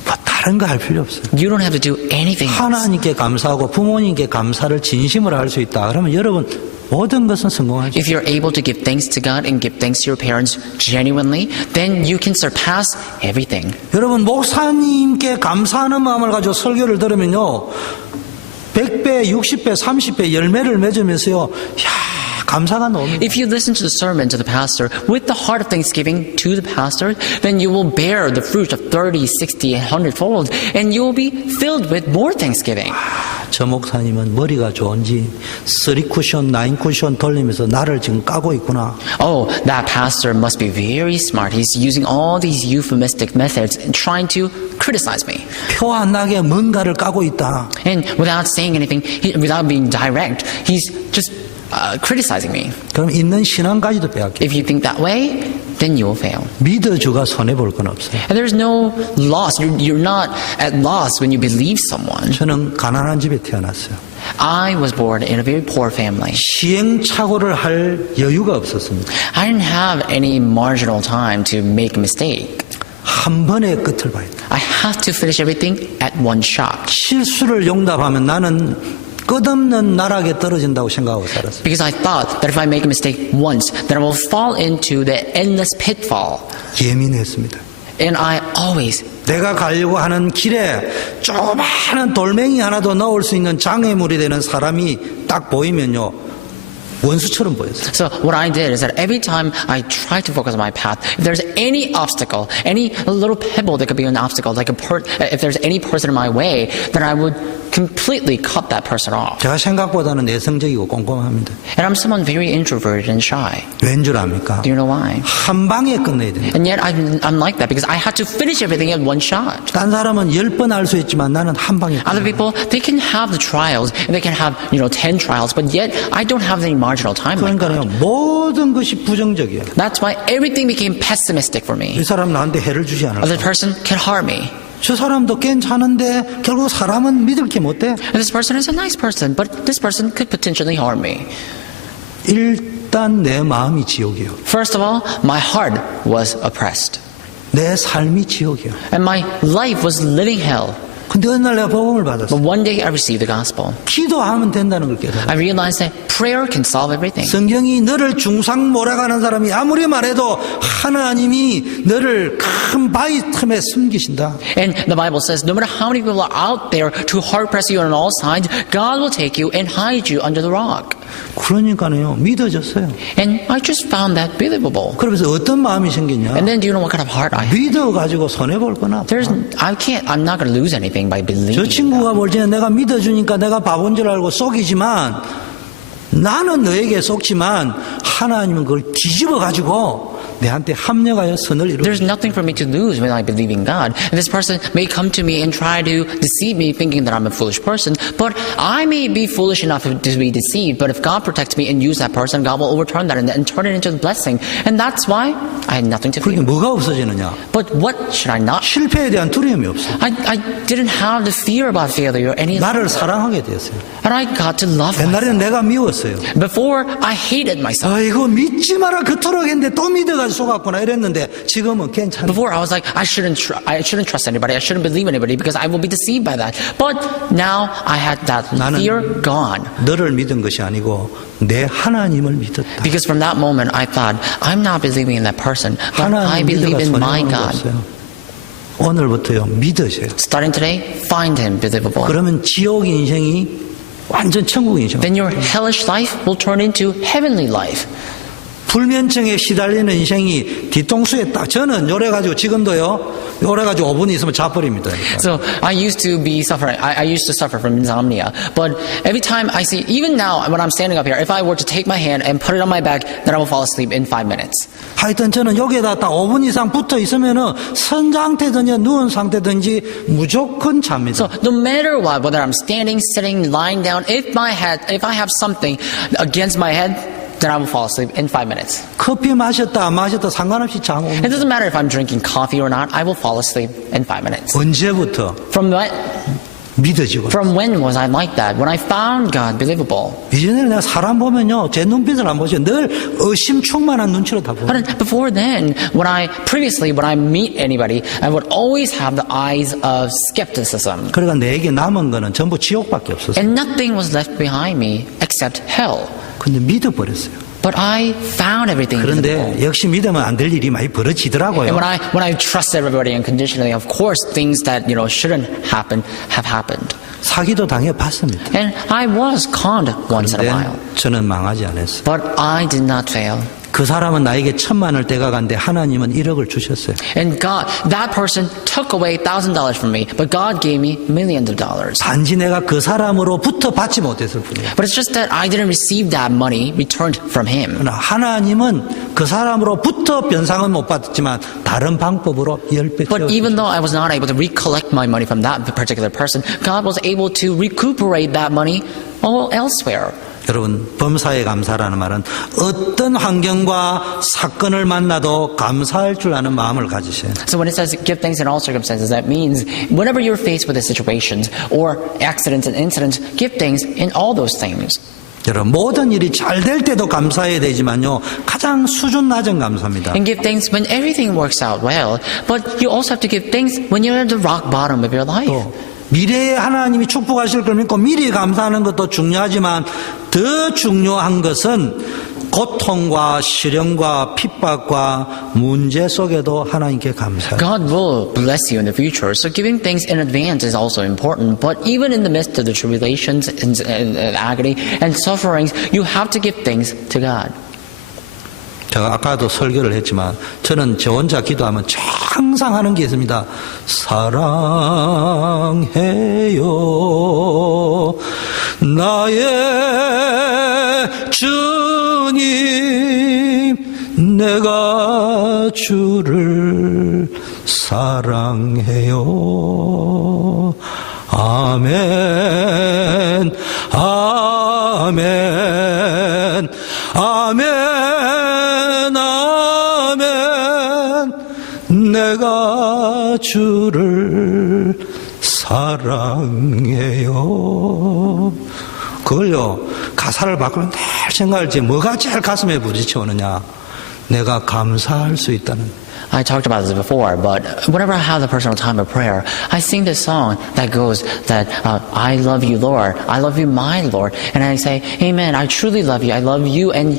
뭐 다른 거 할 필요 없어요. You don't have to do anything else. 하나님께 감사하고 부모님께 감사를 진심으로 할 수 있다. 그러면 여러분 모든 것은 성공할 수 있어요. If you're able to give thanks to God and give thanks to your parents genuinely, then you can surpass everything. 여러분 목사님께 감사하는 마음을 가지고 설교를 들으면요 100배, 60배, 30배 열매를 맺으면서요 감사가 나옵니다. If you listen to the sermon to the pastor with the heart of thanksgiving to the pastor, then you will bear the fruit of 30, 60, and 100-fold, and you will be filled with more thanksgiving. 저 목사님은 머리가 좋은지 3쿠션, 9쿠션 돌리면서 나를 지금 까고 있구나. Oh, that pastor must be very smart. He's using all these euphemistic methods and trying to criticize me. 표 안 나게 뭔가를 까고 있다. And without saying anything, without being direct, he's just criticizing me. 그럼 있는 신앙까지도 빼앗겨. If you think that way, then you will fail. 믿어주가 손해볼 건 없어요. And there's no loss. You're not at loss when you believe someone. 저는 가난한 집에 태어났어요. I was born in a very poor family. 시행착오를 할 여유가 없었습니다. I didn't have any marginal time to make a mistake. 한 번의 끝을 봐야 돼. I have to finish everything at one shot. 실수를 용납하면 나는 끝없는 나락에 떨어진다고 생각하고 살았어요. Because I thought that if I make a mistake once, then I will fall into the endless pitfall. 예민했습니다. And I always, 내가 가려고 하는 길에 조그마한 돌멩이 하나도 넣을 수 있는 장애물이 되는 사람이 딱 보이면요, 원수처럼 보였어요. so what I did is that every time I tried to focus on my path, if there's any obstacle, any little pebble that could be an obstacle, like if there's any person in my way, then I would completely cut that person off. 제가 생각보다는 내성적이고 꼼꼼합니다. And I'm someone very introverted and shy. 왠 줄 압니까? Do you know why? 한 방에 끝내야 됩니다. And yet I'm like that because I had to finish everything at one shot. 딴 사람은 10번 할 수 있지만 나는 한 방에 Other people, they can have the trials and they can have, 10 trials, but yet I don't have any marginal time like 그러니까요, that. 모든 것이 부정적이에요. That's why everything became pessimistic for me. 이 사람 나한테 해를 주지 Other 않을까? person can harm me. 저 사람도 괜찮은데 결국 사람은 믿을 게 못 돼. And this person is a nice person, but this person could potentially harm me. 일단 내 마음이 지옥이에요. First of all, my heart was oppressed. 내 삶이 지옥이에요. And my life was living hell. 근데 어느 날 내가 복음을 But 받았어. one day I received the gospel. 기도하면 된다는 걸 깨달아. I realized that prayer can solve everything. 성경이 너를 중상 몰아가는 사람이 아무리 말해도 하나님이 너를 큰 바위 틈에 숨기신다. And the Bible says, no matter how many people are out there to hard press you on all sides, God will take you and hide you under the rock. 그러니까요, 믿어졌어요. And I just found that believable. 그러면서 어떤 마음이 생겼냐? And then do you know what kind of heart I have? 믿어가지고 손해볼 거나. I'm not going to lose anything by 저 believing. 친구가 볼 때는 내가 믿어주니까 내가 바본 줄 알고 속이지만 나는 너에게 속지만 하나님은 그걸 뒤집어가지고 내한테 합력하여 선을 이루어. There's nothing for me to lose when I believe in God. And this person may come to me and try to deceive me thinking that I'm a foolish person, but I may be foolish enough to be deceived, but if God protects me and use that person, God will overturn that and turn it into a blessing. And that's why I had nothing to 그게 fear. 뭐가 없어지느냐? But what should I not? 실패에 대한 두려움이 없어. I didn't have the fear about failure or any of 나를 that. 사랑하게 되었어요. And I got to love myself. 옛날에는 내가 미웠어요. Before, I hated myself. 아이고 믿지 마라 그토록 했는데 또 믿어가지고 속았구나 이랬는데 지금은 괜찮아. Before, I was like, I shouldn't trust anybody. I shouldn't believe anybody because I will be deceived by that. But now I had that fear gone. 너를 믿은 것이 아니고 내 하나님을 믿었다. Because from that moment, I thought, I'm not believing in that person, but I 하나님 believe 믿어가 in my 손해보는 거 God. 없어요. 오늘부터요 믿으세요. Starting today, find Him believable. 그러면 지옥 인생이 완전 천국 인생. Then your hellish life will turn into heavenly life. 불면증에 시달리는 인생이 뒤통수에 딱 저는 요래가지고 지금도요 요래가지고 5분 있으면 자버립니다. So I used to be suffering. I used to suffer from insomnia. But every time I see, even now when I'm standing up here, if I were to take my hand and put it on my back, then I will fall asleep in 5 minutes. 하여튼 저는 여기에다 딱 5분 이상 붙어 있으면은 선 상태든지 누운 상태든지 무조건 잡니다. So no matter what, whether I'm standing, sitting, lying down, if I have something against my head, then I will fall asleep in 5 minutes. 커피 마셨다 안 마셨다 상관없이 잠 옵니다. It doesn't matter if I'm drinking coffee or not, I will fall asleep in 5 minutes. 언제부터 From when was I like that? When I found God believable. 이전에 내가 사람 보면요 제 눈빛을 안 보죠. 늘 의심 충만한 눈치로 다 보고. But before then, when I meet anybody, I would always have the eyes of skepticism. 그러니까 내게 남은 거는 전부 지옥밖에 없었어요. And nothing was left behind me except hell. 근데 믿어버렸어요. But I found everything believable. 그런데 역시 믿으면 안 될 일이 많이 And 벌어지더라고요. when I trust everybody unconditionally, of course, things that shouldn't happen have happened. 사기도 당해봤습니다. And I was conned once in a while. 그런데 저는 망하지 않았어요. But I did not fail. 그 사람은 나에게 1,000만을 떼가간데 하나님은 1억을 주셨어요. And that person took away $1,000 from me, but God gave me millions of dollars. 단지 내가 그 사람으로부터 받지 못했을 뿐이에요. But it's just that I didn't receive that money returned from him. 그러나 하나님은 그 사람으로부터 변상은 못 받았지만 다른 방법으로 10배 But 채워주셨어요. even though I was not able to recollect my money from that particular person, God was able to recuperate that money all elsewhere. 여러분, 범사에 감사라는 말은 어떤 환경과 사건을 만나도 감사할 줄 아는 마음을 가지세요. So when it says give thanks in all circumstances, that means whenever you're faced with the situations or accidents and incidents, give thanks in all those things. 여러분, 모든 일이 잘 될 때도 감사해야 되지만요, 가장 수준 낮은 감사입니다. And give thanks when everything works out well, but you also have to give thanks when you're at the rock bottom of your life. 또 미래에 하나님이 축복하실 걸 믿고 미리 감사하는 것도 중요하지만 더 중요한 것은 고통과 시련과 핍박과 문제 속에도 하나님께 감사해요. God will bless you in the future, so giving thanks in advance is also important. But even in the midst of the tribulations and agony and sufferings, you have to give thanks to God. 제가 아까도 설교를 했지만 저는 저 혼자 기도하면 항상 하는 게 있습니다. 사랑해요 나의 주님, 내가 주를 사랑해요. 아멘, 아멘, 아멘, 아멘. 내가 주를 사랑해요. 그걸요, 가사를 바꾸면 늘 생각할지 뭐가 제일 가슴에 부딪혀오느냐. 내가 감사할 수 있다는. I talked about this before, but whenever I have the personal time of prayer, I sing this song that goes that I love you, Lord. I love you, my Lord. And I say, Amen. I truly love you. I love you, and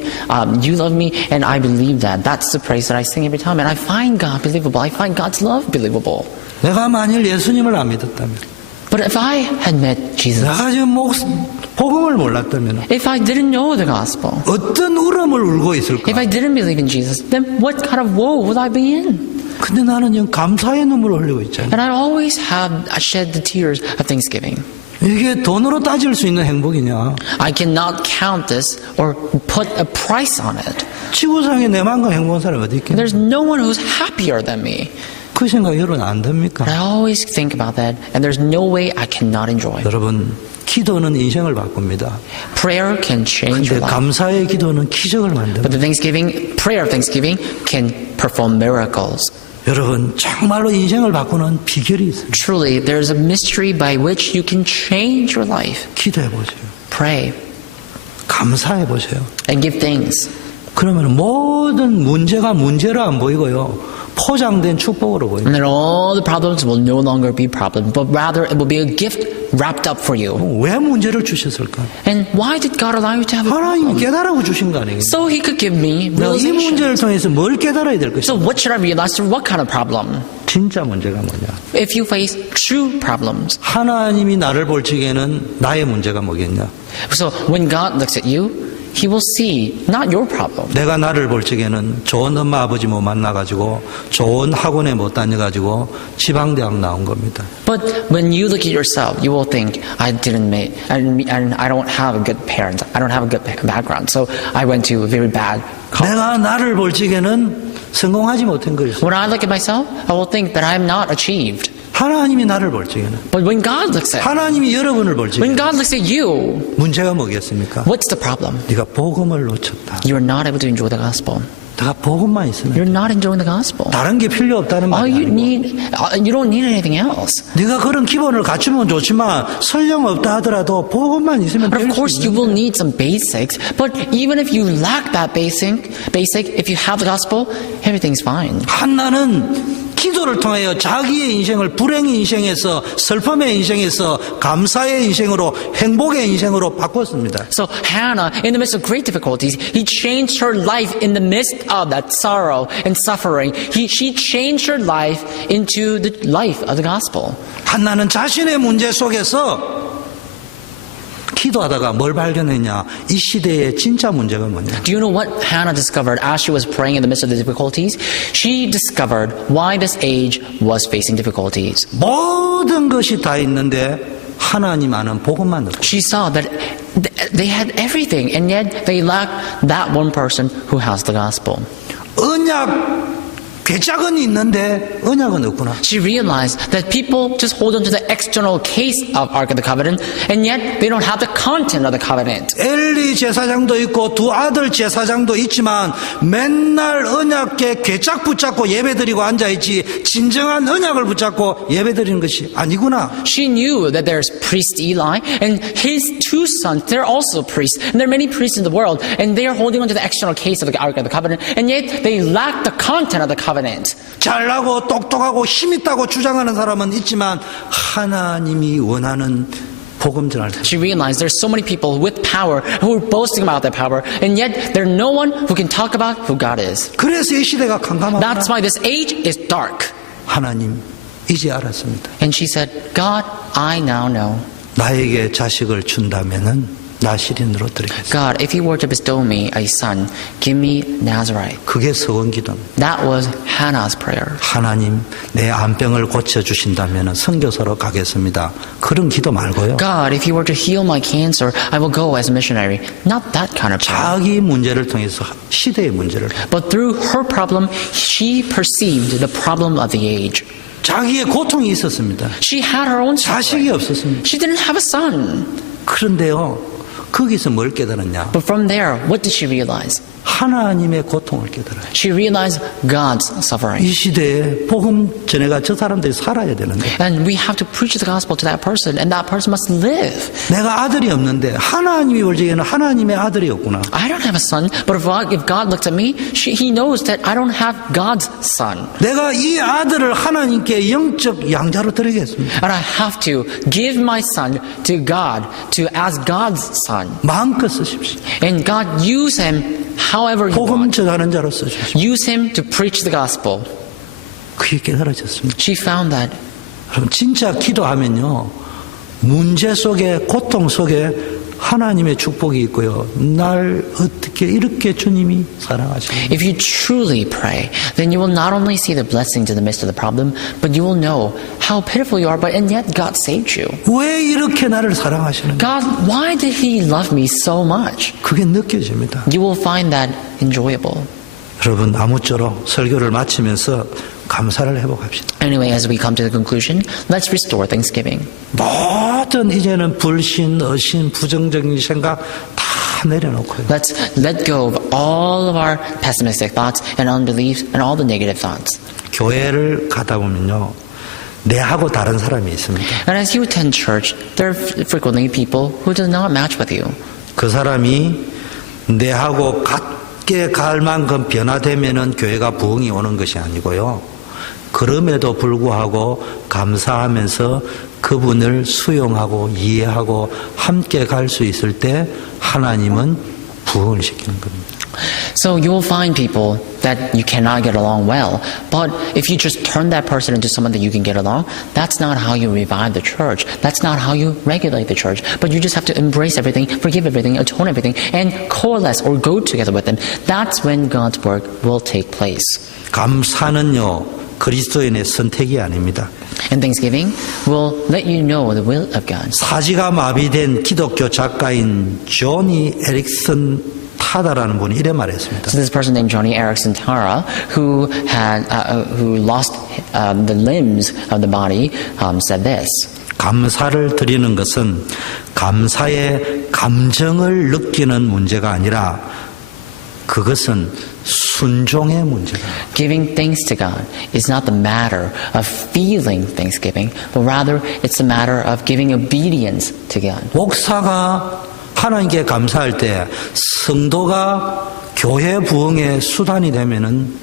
you love me, and I believe that. That's the praise that I sing every time, and I find God believable. I find God's love believable. 내가 만일 예수님을 안 믿었다면, But if I had met Jesus, 내가 지금 복음을 몰랐다면, if I didn't know the gospel, 어떤 울음을 울고 if 있을까? I didn't believe in Jesus, then what kind of woe would I be in? 근데 나는 지금 감사의 눈물을 흘리고 있잖아요. And I always have shed the tears of thanksgiving. 이게 돈으로 따질 수 있는 행복이냐? I cannot count this or put a price on it. 지구상에 내만큼 행복한 사람이 어디 있겠냐? There's no one who's happier than me. 그 생각 여러분 안 듭니까? But I always think about that, and there's no way I cannot enjoy. 여러분, 기도는 인생을 바꿉니다. Prayer can change your 근데 life. 감사의 기도는 기적을 만듭니다. But the prayer of thanksgiving can perform miracles. 여러분, 정말로 인생을 바꾸는 비결이 있습니다. Truly, there's a mystery by which you can change your life. 기도해 보세요. Pray 감사해 보세요. and give thanks. 그러면 모든 문제가 문제로 안 보이고요. 포장된 축복으로 보입니다. And then all the problems will no longer be problems, but rather it will be a gift wrapped up for you. 왜 문제를 주셨을까? And why did God allow you to have a 하나님이 problem? 깨달아고 주신 거 아니에요? So He could give me 내가 이 realization. 문제를 통해서 뭘 깨달아야 될 So 것이냐? what should I realize? What kind of problem? 진짜 문제가 뭐냐? If you face true problems. 하나님이 나를 볼 적에는 나의 문제가 뭐겠냐? So when God looks at you, He will see not your problem. 내가 나를 볼 적에는 좋은 엄마 아버지 못 만나가지고 좋은 학원에 못 다녀가지고 지방대학 나온 겁니다. But when you look at yourself, you will think, I don't have a good parents. I don't have a good background. So I went to a very bad college. 내가 나를 볼 적에는 성공하지 못한 것이죠. When I look at myself, I will think that I am not achieved. 하나님이 나를 볼 적에는, But when God looks at 하나님이 여러분을 볼 when 적에는 God looks at you, 문제가 뭐겠습니까? what's the problem? 네가 복음을 놓쳤다. You are not able to enjoy the gospel. 내가 복음만 있으면 You're not enjoying the gospel. 다른 게 필요 없다는 All 말이 you 아니고, you don't need anything else. 네가 그런 기본을 갖추면 좋지만 설령 없다 하더라도 복음만 있으면 But 될 of 수 course, you 있는 will need some basics. But even if you lack that basic, if you have the gospel, everything's fine. 한나는 기도를 통하여 자기의 인생을 불행의 인생에서 슬픔의 인생에서 감사의 인생으로 행복의 인생으로 바꿨습니다. So Hannah, in the midst of great difficulties, he changed her life in the midst of that sorrow and suffering. She changed her life into the life of the gospel. 한나는 자신의 문제 속에서 기도하다가 뭘 발견했냐? 이 시대의 진짜 문제가 뭐냐? Do you know what Hannah discovered as she was praying in the midst of the difficulties? She discovered why this age was facing difficulties. 모든 것이 다 있는데 하나님 아는 복음만 없고, She saw that they had everything, and yet they lacked that one person who has the gospel. 언약 괴짝은 있는데 언약은 없구나. She realized that people just hold on to the external case of Ark of the Covenant, and yet they don't have the content of the covenant. 엘리 제사장도 있고 두 아들 제사장도 있지만 맨날 언약궤 괴짝 붙잡고 예배드리고 앉아있지 진정한 언약을 붙잡고 예배드리는 것이 아니구나. She knew that there's priest Eli and his two sons, they're also priests. And there are many priests in the world, and they are holding on to the external case of the Ark of the Covenant, and yet they lack the content of the covenant. 잘나고 똑똑하고 힘있다고 주장하는 사람은 있지만 하나님이 원하는 복음 전할 때 She realized there's so many people with power who are boasting about their power, and yet there's no one who can talk about who God is. 그래서 이 시대가 캄캄하구나. That's why this age is dark. 하나님 이제 알았습니다. And she said, God, I now know. 나에게 자식을 준다면은 나시린으로 드리겠습니다. God, if you were to bestow me a son, give me Nazarite. 그게 서원기도입니다. That was Hannah's prayer. 하나님 내 안병을 고쳐주신다면 선교사로 가겠습니다. 그런 기도 말고요. God, if you were to heal my cancer, I will go as a missionary. Not that kind of prayer. 자기 문제를 통해서 시대의 문제를 But through her problem, she perceived the problem of the age. 자기의 고통이 있었습니다. She had her own 자식이 suffering. 없었습니다. She didn't have a son. 그런데요. 거기서 뭘 깨달았냐? But from there, what did she realize? 하나님의 고통을 깨달아요. She realized God's 이 suffering. 시대에 복음 전해가 저 사람들이 살아야 되는데 And we have to preach the gospel to that person, and that person must live. 내가 아들이 없는데 하나님이 볼 적에는 하나님의 아들이었구나. I don't have a son, but if God looks at me, he knows that I don't have God's son. 내가 이 아들을 하나님께 영적 양자로 드리겠습니다. And I have to give my son to God as God's son. 마음껏 쓰십시오. And God use him however you 복음 want. 전하는 자로 쓰십시오. Use him to preach the gospel. 그게 깨달아졌습니다. She found that. 여러분 진짜 기도하면요. 문제 속에 고통 속에 하나님의 축복이 있고요. 날 어떻게 이렇게 주님이 사랑하시는 If you truly pray, then you will not only see the blessings in the midst of the problem, but you will know how pitiful you are, but and yet God saved you. 왜 이렇게 나를 사랑하시는가? God, why did he love me so much? 그게 느껴집니다. You will find that enjoyable. 여러분 아무쪼록 설교를 마치면서 감사를 회복합시다. Anyway, as we come to the conclusion, let's restore Thanksgiving. 모든 이제는 불신, 의심, 부정적인 생각 다 내려놓고요. Let's let go of all of our pessimistic thoughts and unbeliefs and all the negative thoughts. 교회를 가다 보면요. 내하고 다른 사람이 있습니다. And as you attend church, there are frequently people who do not match with you. 그 사람이 내하고 같게 갈 만큼 변화되면은 교회가 부흥이 오는 것이 아니고요. 그럼에도 불구하고 감사하면서 그분을 수용하고 이해하고 함께 갈 수 있을 때 하나님은 부흥을 시키는 겁니다. So you will find people that you cannot get along well, but if you just turn that person into someone that you can get along, that's not how you revive the church. That's not how you regulate the church. But you just have to embrace everything, forgive everything, atone everything, and coalesce or go together with them. That's when God's work will take place. 감사는요. 그리스도인의 선택이 아닙니다. And Thanksgiving will let you know the will of God. 사지가 마비된 기독교 작가인 조니 에릭슨 타다라는 분이 이래 말했습니다. So this person named Johnny Erickson Tara, who lost the limbs of the body, said this. 감사를 드리는 것은 감사의 감정을 느끼는 문제가 아니라 그것은 순종의 문제다. Giving thanks to God is not the matter of feeling thanksgiving, but rather it's the matter of giving obedience to God. 목사가 하나님께 감사할 때 성도가 교회 부흥의 수단이 되면은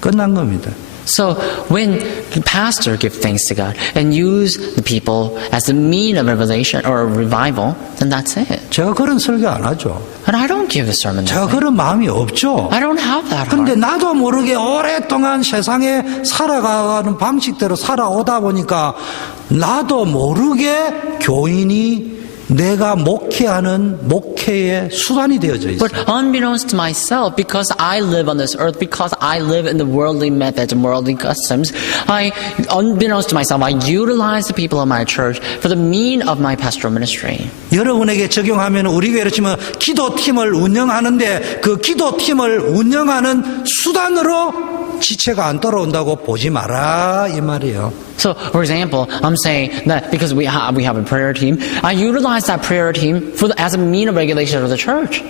끝난 겁니다. So when the pastor gives thanks to God and use the people as the mean of revelation or revival, then that's it. 제가 그런 설교 안 하죠. And I don't give a sermon that 제가 way. 그런 마음이 없죠. I don't have that 근데 heart. 나도 모르게 오랫동안 세상에 살아가는 방식대로 살아오다 보니까 나도 모르게 교인이 내가 목회하는 목회의 수단이 되어져 있어요. But unbeknownst to myself, because I live on this earth, because I live in the worldly methods and worldly customs, unbeknownst to myself, I utilize the people of my church for the mean of my pastoral ministry. 여러분에게 적용하면 우리 교회로 치면 기도팀을 운영하는데 그 기도팀을 운영하는 수단으로 지체가 안 돌아온다고 보지 마라 이 말이에요. So, for example, I'm saying that because we have a prayer team, I utilize that prayer team as a mean of regulation of the church.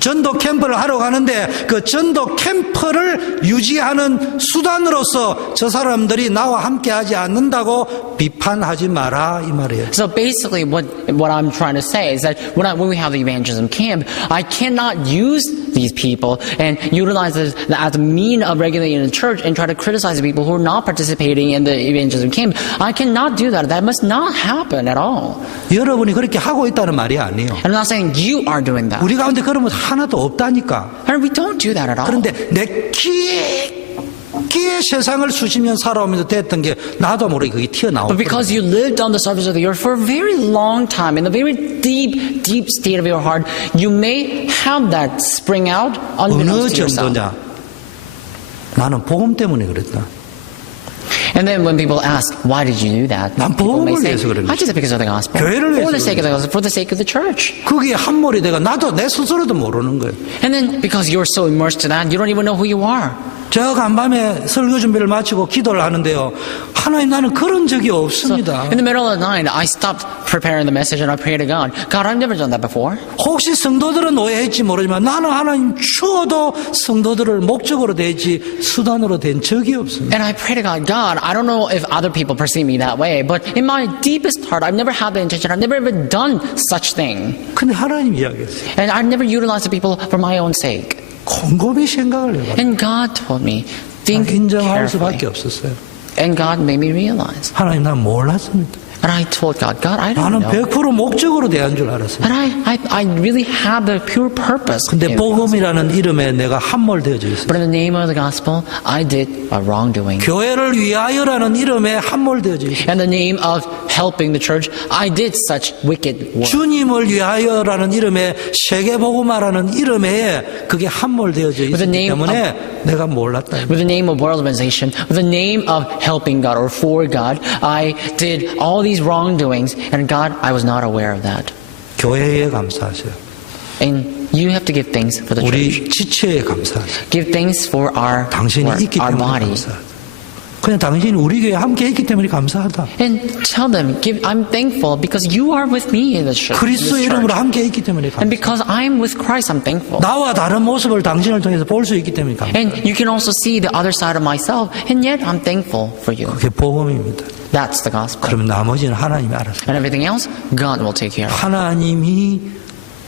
전도 캠프를 하러 가는데 그 전도 캠프를 유지하는 수단으로서 저 사람들이 나와 함께 하지 않는다고 비판하지 마라 이 말이에요. So basically what I'm trying to say is that when we have the evangelism camp, I cannot use these people and utilize this as a mean of regulating the church and try to criticize the people who are not participating in the evangelism camp. I cannot do that. That must not happen at all. 여러분이 그렇게 하고 있다는 말이 아니에요. And I'm not saying you are doing that. 우리 가운데 그런 것 하나도 없다니까. And we don't do that at all. 그런데 내 깊게 세상을 수십 년 살아오면서 됐던 게 나도 모르게 그게 But 튀어나오고. because you lived on the surface of the earth for a very long time, in the very deep state of your heart, you may have that spring out 어느 unbeknownst to yourself. 정도냐? 나는 복음 때문에 그랬다. And then when people ask, why did you do that? 난 People may 복음을 say, 위해서 그런 I did it because of the gospel. 교회를 위해서 For the sake of the 그런 gospel, for the sake of the church. 그게 함몰이 돼가 나도 내 스스로도 모르는 거예요. And then because you're so immersed in that, you don't even know who you are. 제가 간밤에 설교 준비를 마치고 기도를 하는데요. 하나님 나는 그런 적이 So 없습니다. in the middle of the night, I stopped preparing the message and I prayed to God. God, I've never done that before. 혹시 성도들은 오해했지 모르지만 나는 하나님 추워도 성도들을 목적으로 대지 수단으로 된 적이 없습니다. And I pray to God, God, I don't know if other people perceive me that way, but in my deepest heart, I've never had the intention, I've never even done such thing. 근데 하나님 이야기했어요. And I've never utilized the people for my own sake. 곰곰이 생각을 해봐. And God told me, think 인정할 carefully. 수밖에 없었어요. And God made me realize. 하나님 난 몰랐습니다. And I told God, God, I don't 나는 know. 100% 목적으로 대한 줄 알았어요. And I really had the pure purpose. 근데 복음이라는 이름에 내가 함몰되어져 있어요. But in the name of the gospel, I did a wrongdoing. 교회를 위하여라는 이름에 함몰되어져 있어요. In the name of helping the church, I did such wicked work. 주님을 위하여라는 이름에 세계복음화라는 이름에 그게 함몰되어져 With the 있기 name 때문에 내가 몰랐다. With the name of world organization, with the name of helping God or for God, I did all these wrongdoings, and God, I was not aware of that. 교회에 감사하세요. And you have to give thanks for the church. 우리 지체에 감사하세요. Give thanks for our 당신이 work, 있기 our 때문에 body. 감사하세요. 그냥 당신이 우리 교회에 함께 있기 때문에 감사하다. And tell them, I'm thankful because you are with me in this church. 그리스도 이름으로 함께 있기 때문에 And 감사하다. because I'm with Christ, I'm thankful. 나와 다른 모습을 당신을 통해서 볼 수 있기 때문에 감사하다. And you can also see the other side of myself, and yet I'm thankful for you. 그게 복음입니다. That's the gospel. 그러면 나머지는 하나님이 알아서. And everything else, God will take care of. 하나님이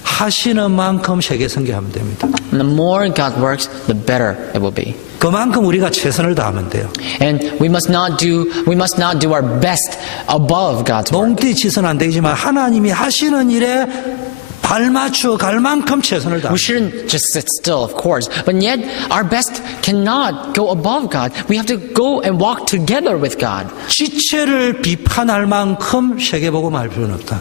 하시는 만큼 세계 선교하면 됩니다. And the more God works, the better it will be. 그만큼 우리가 최선을 다하면 돼요. And we must not do our best above God's work. 농띠짓은 안 되지만 하나님이 하시는 일에 발맞추어 갈 만큼 최선을 We 다합니다. shouldn't just sit still, of course, but yet our best cannot go above God. We have to go and walk together with God. 지체를 비판할 만큼 세계복음할 필요는 없다.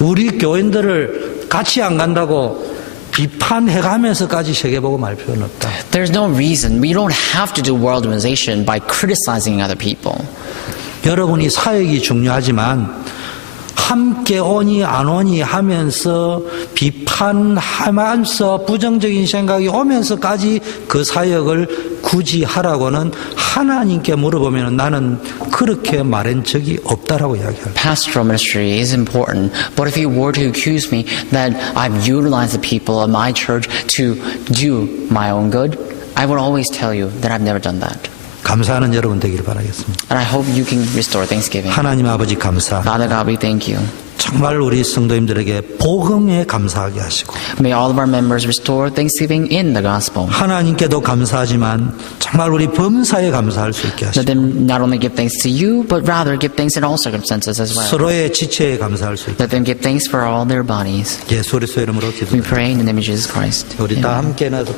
우리 교인들을 같이 안 간다고 비판해가면서까지 세계복음할 필요는 없다. There's no reason. We don't have to do world organization by criticizing other people. 여러분이 사역이 중요하지만 함께 오니 안 오니 하면서 비판하면서 부정적인 생각이 오면서까지 그 사역을 굳이 하라고는 하나님께 물어보면 나는 그렇게 말한 적이 없다라고 이야기합니다. Pastoral ministry is important, but if you were to accuse me that I've utilized the people of my church to do my own good, I would always tell you that I've never done that. 감사하는 여러분 되기를 바라겠습니다. And I hope you can restore thanksgiving. 하나님 아버지 감사. Father God, we thank you. 정말 우리 성도님들에게 복음에 감사하게 하시고 May all of our members restore thanksgiving in the gospel. 하나님께도 감사하지만 정말 우리 범사에 감사할 수 있게 Let 하시고 them not only give thanks to you, but rather give thanks in all circumstances as well. 서로의 지체에 감사할 수 있게 Let them give thanks for all their bodies. 예수 그리스도의 이름으로 We 기도드립니다. pray in the name of Jesus Christ. 우리 다 함께 나서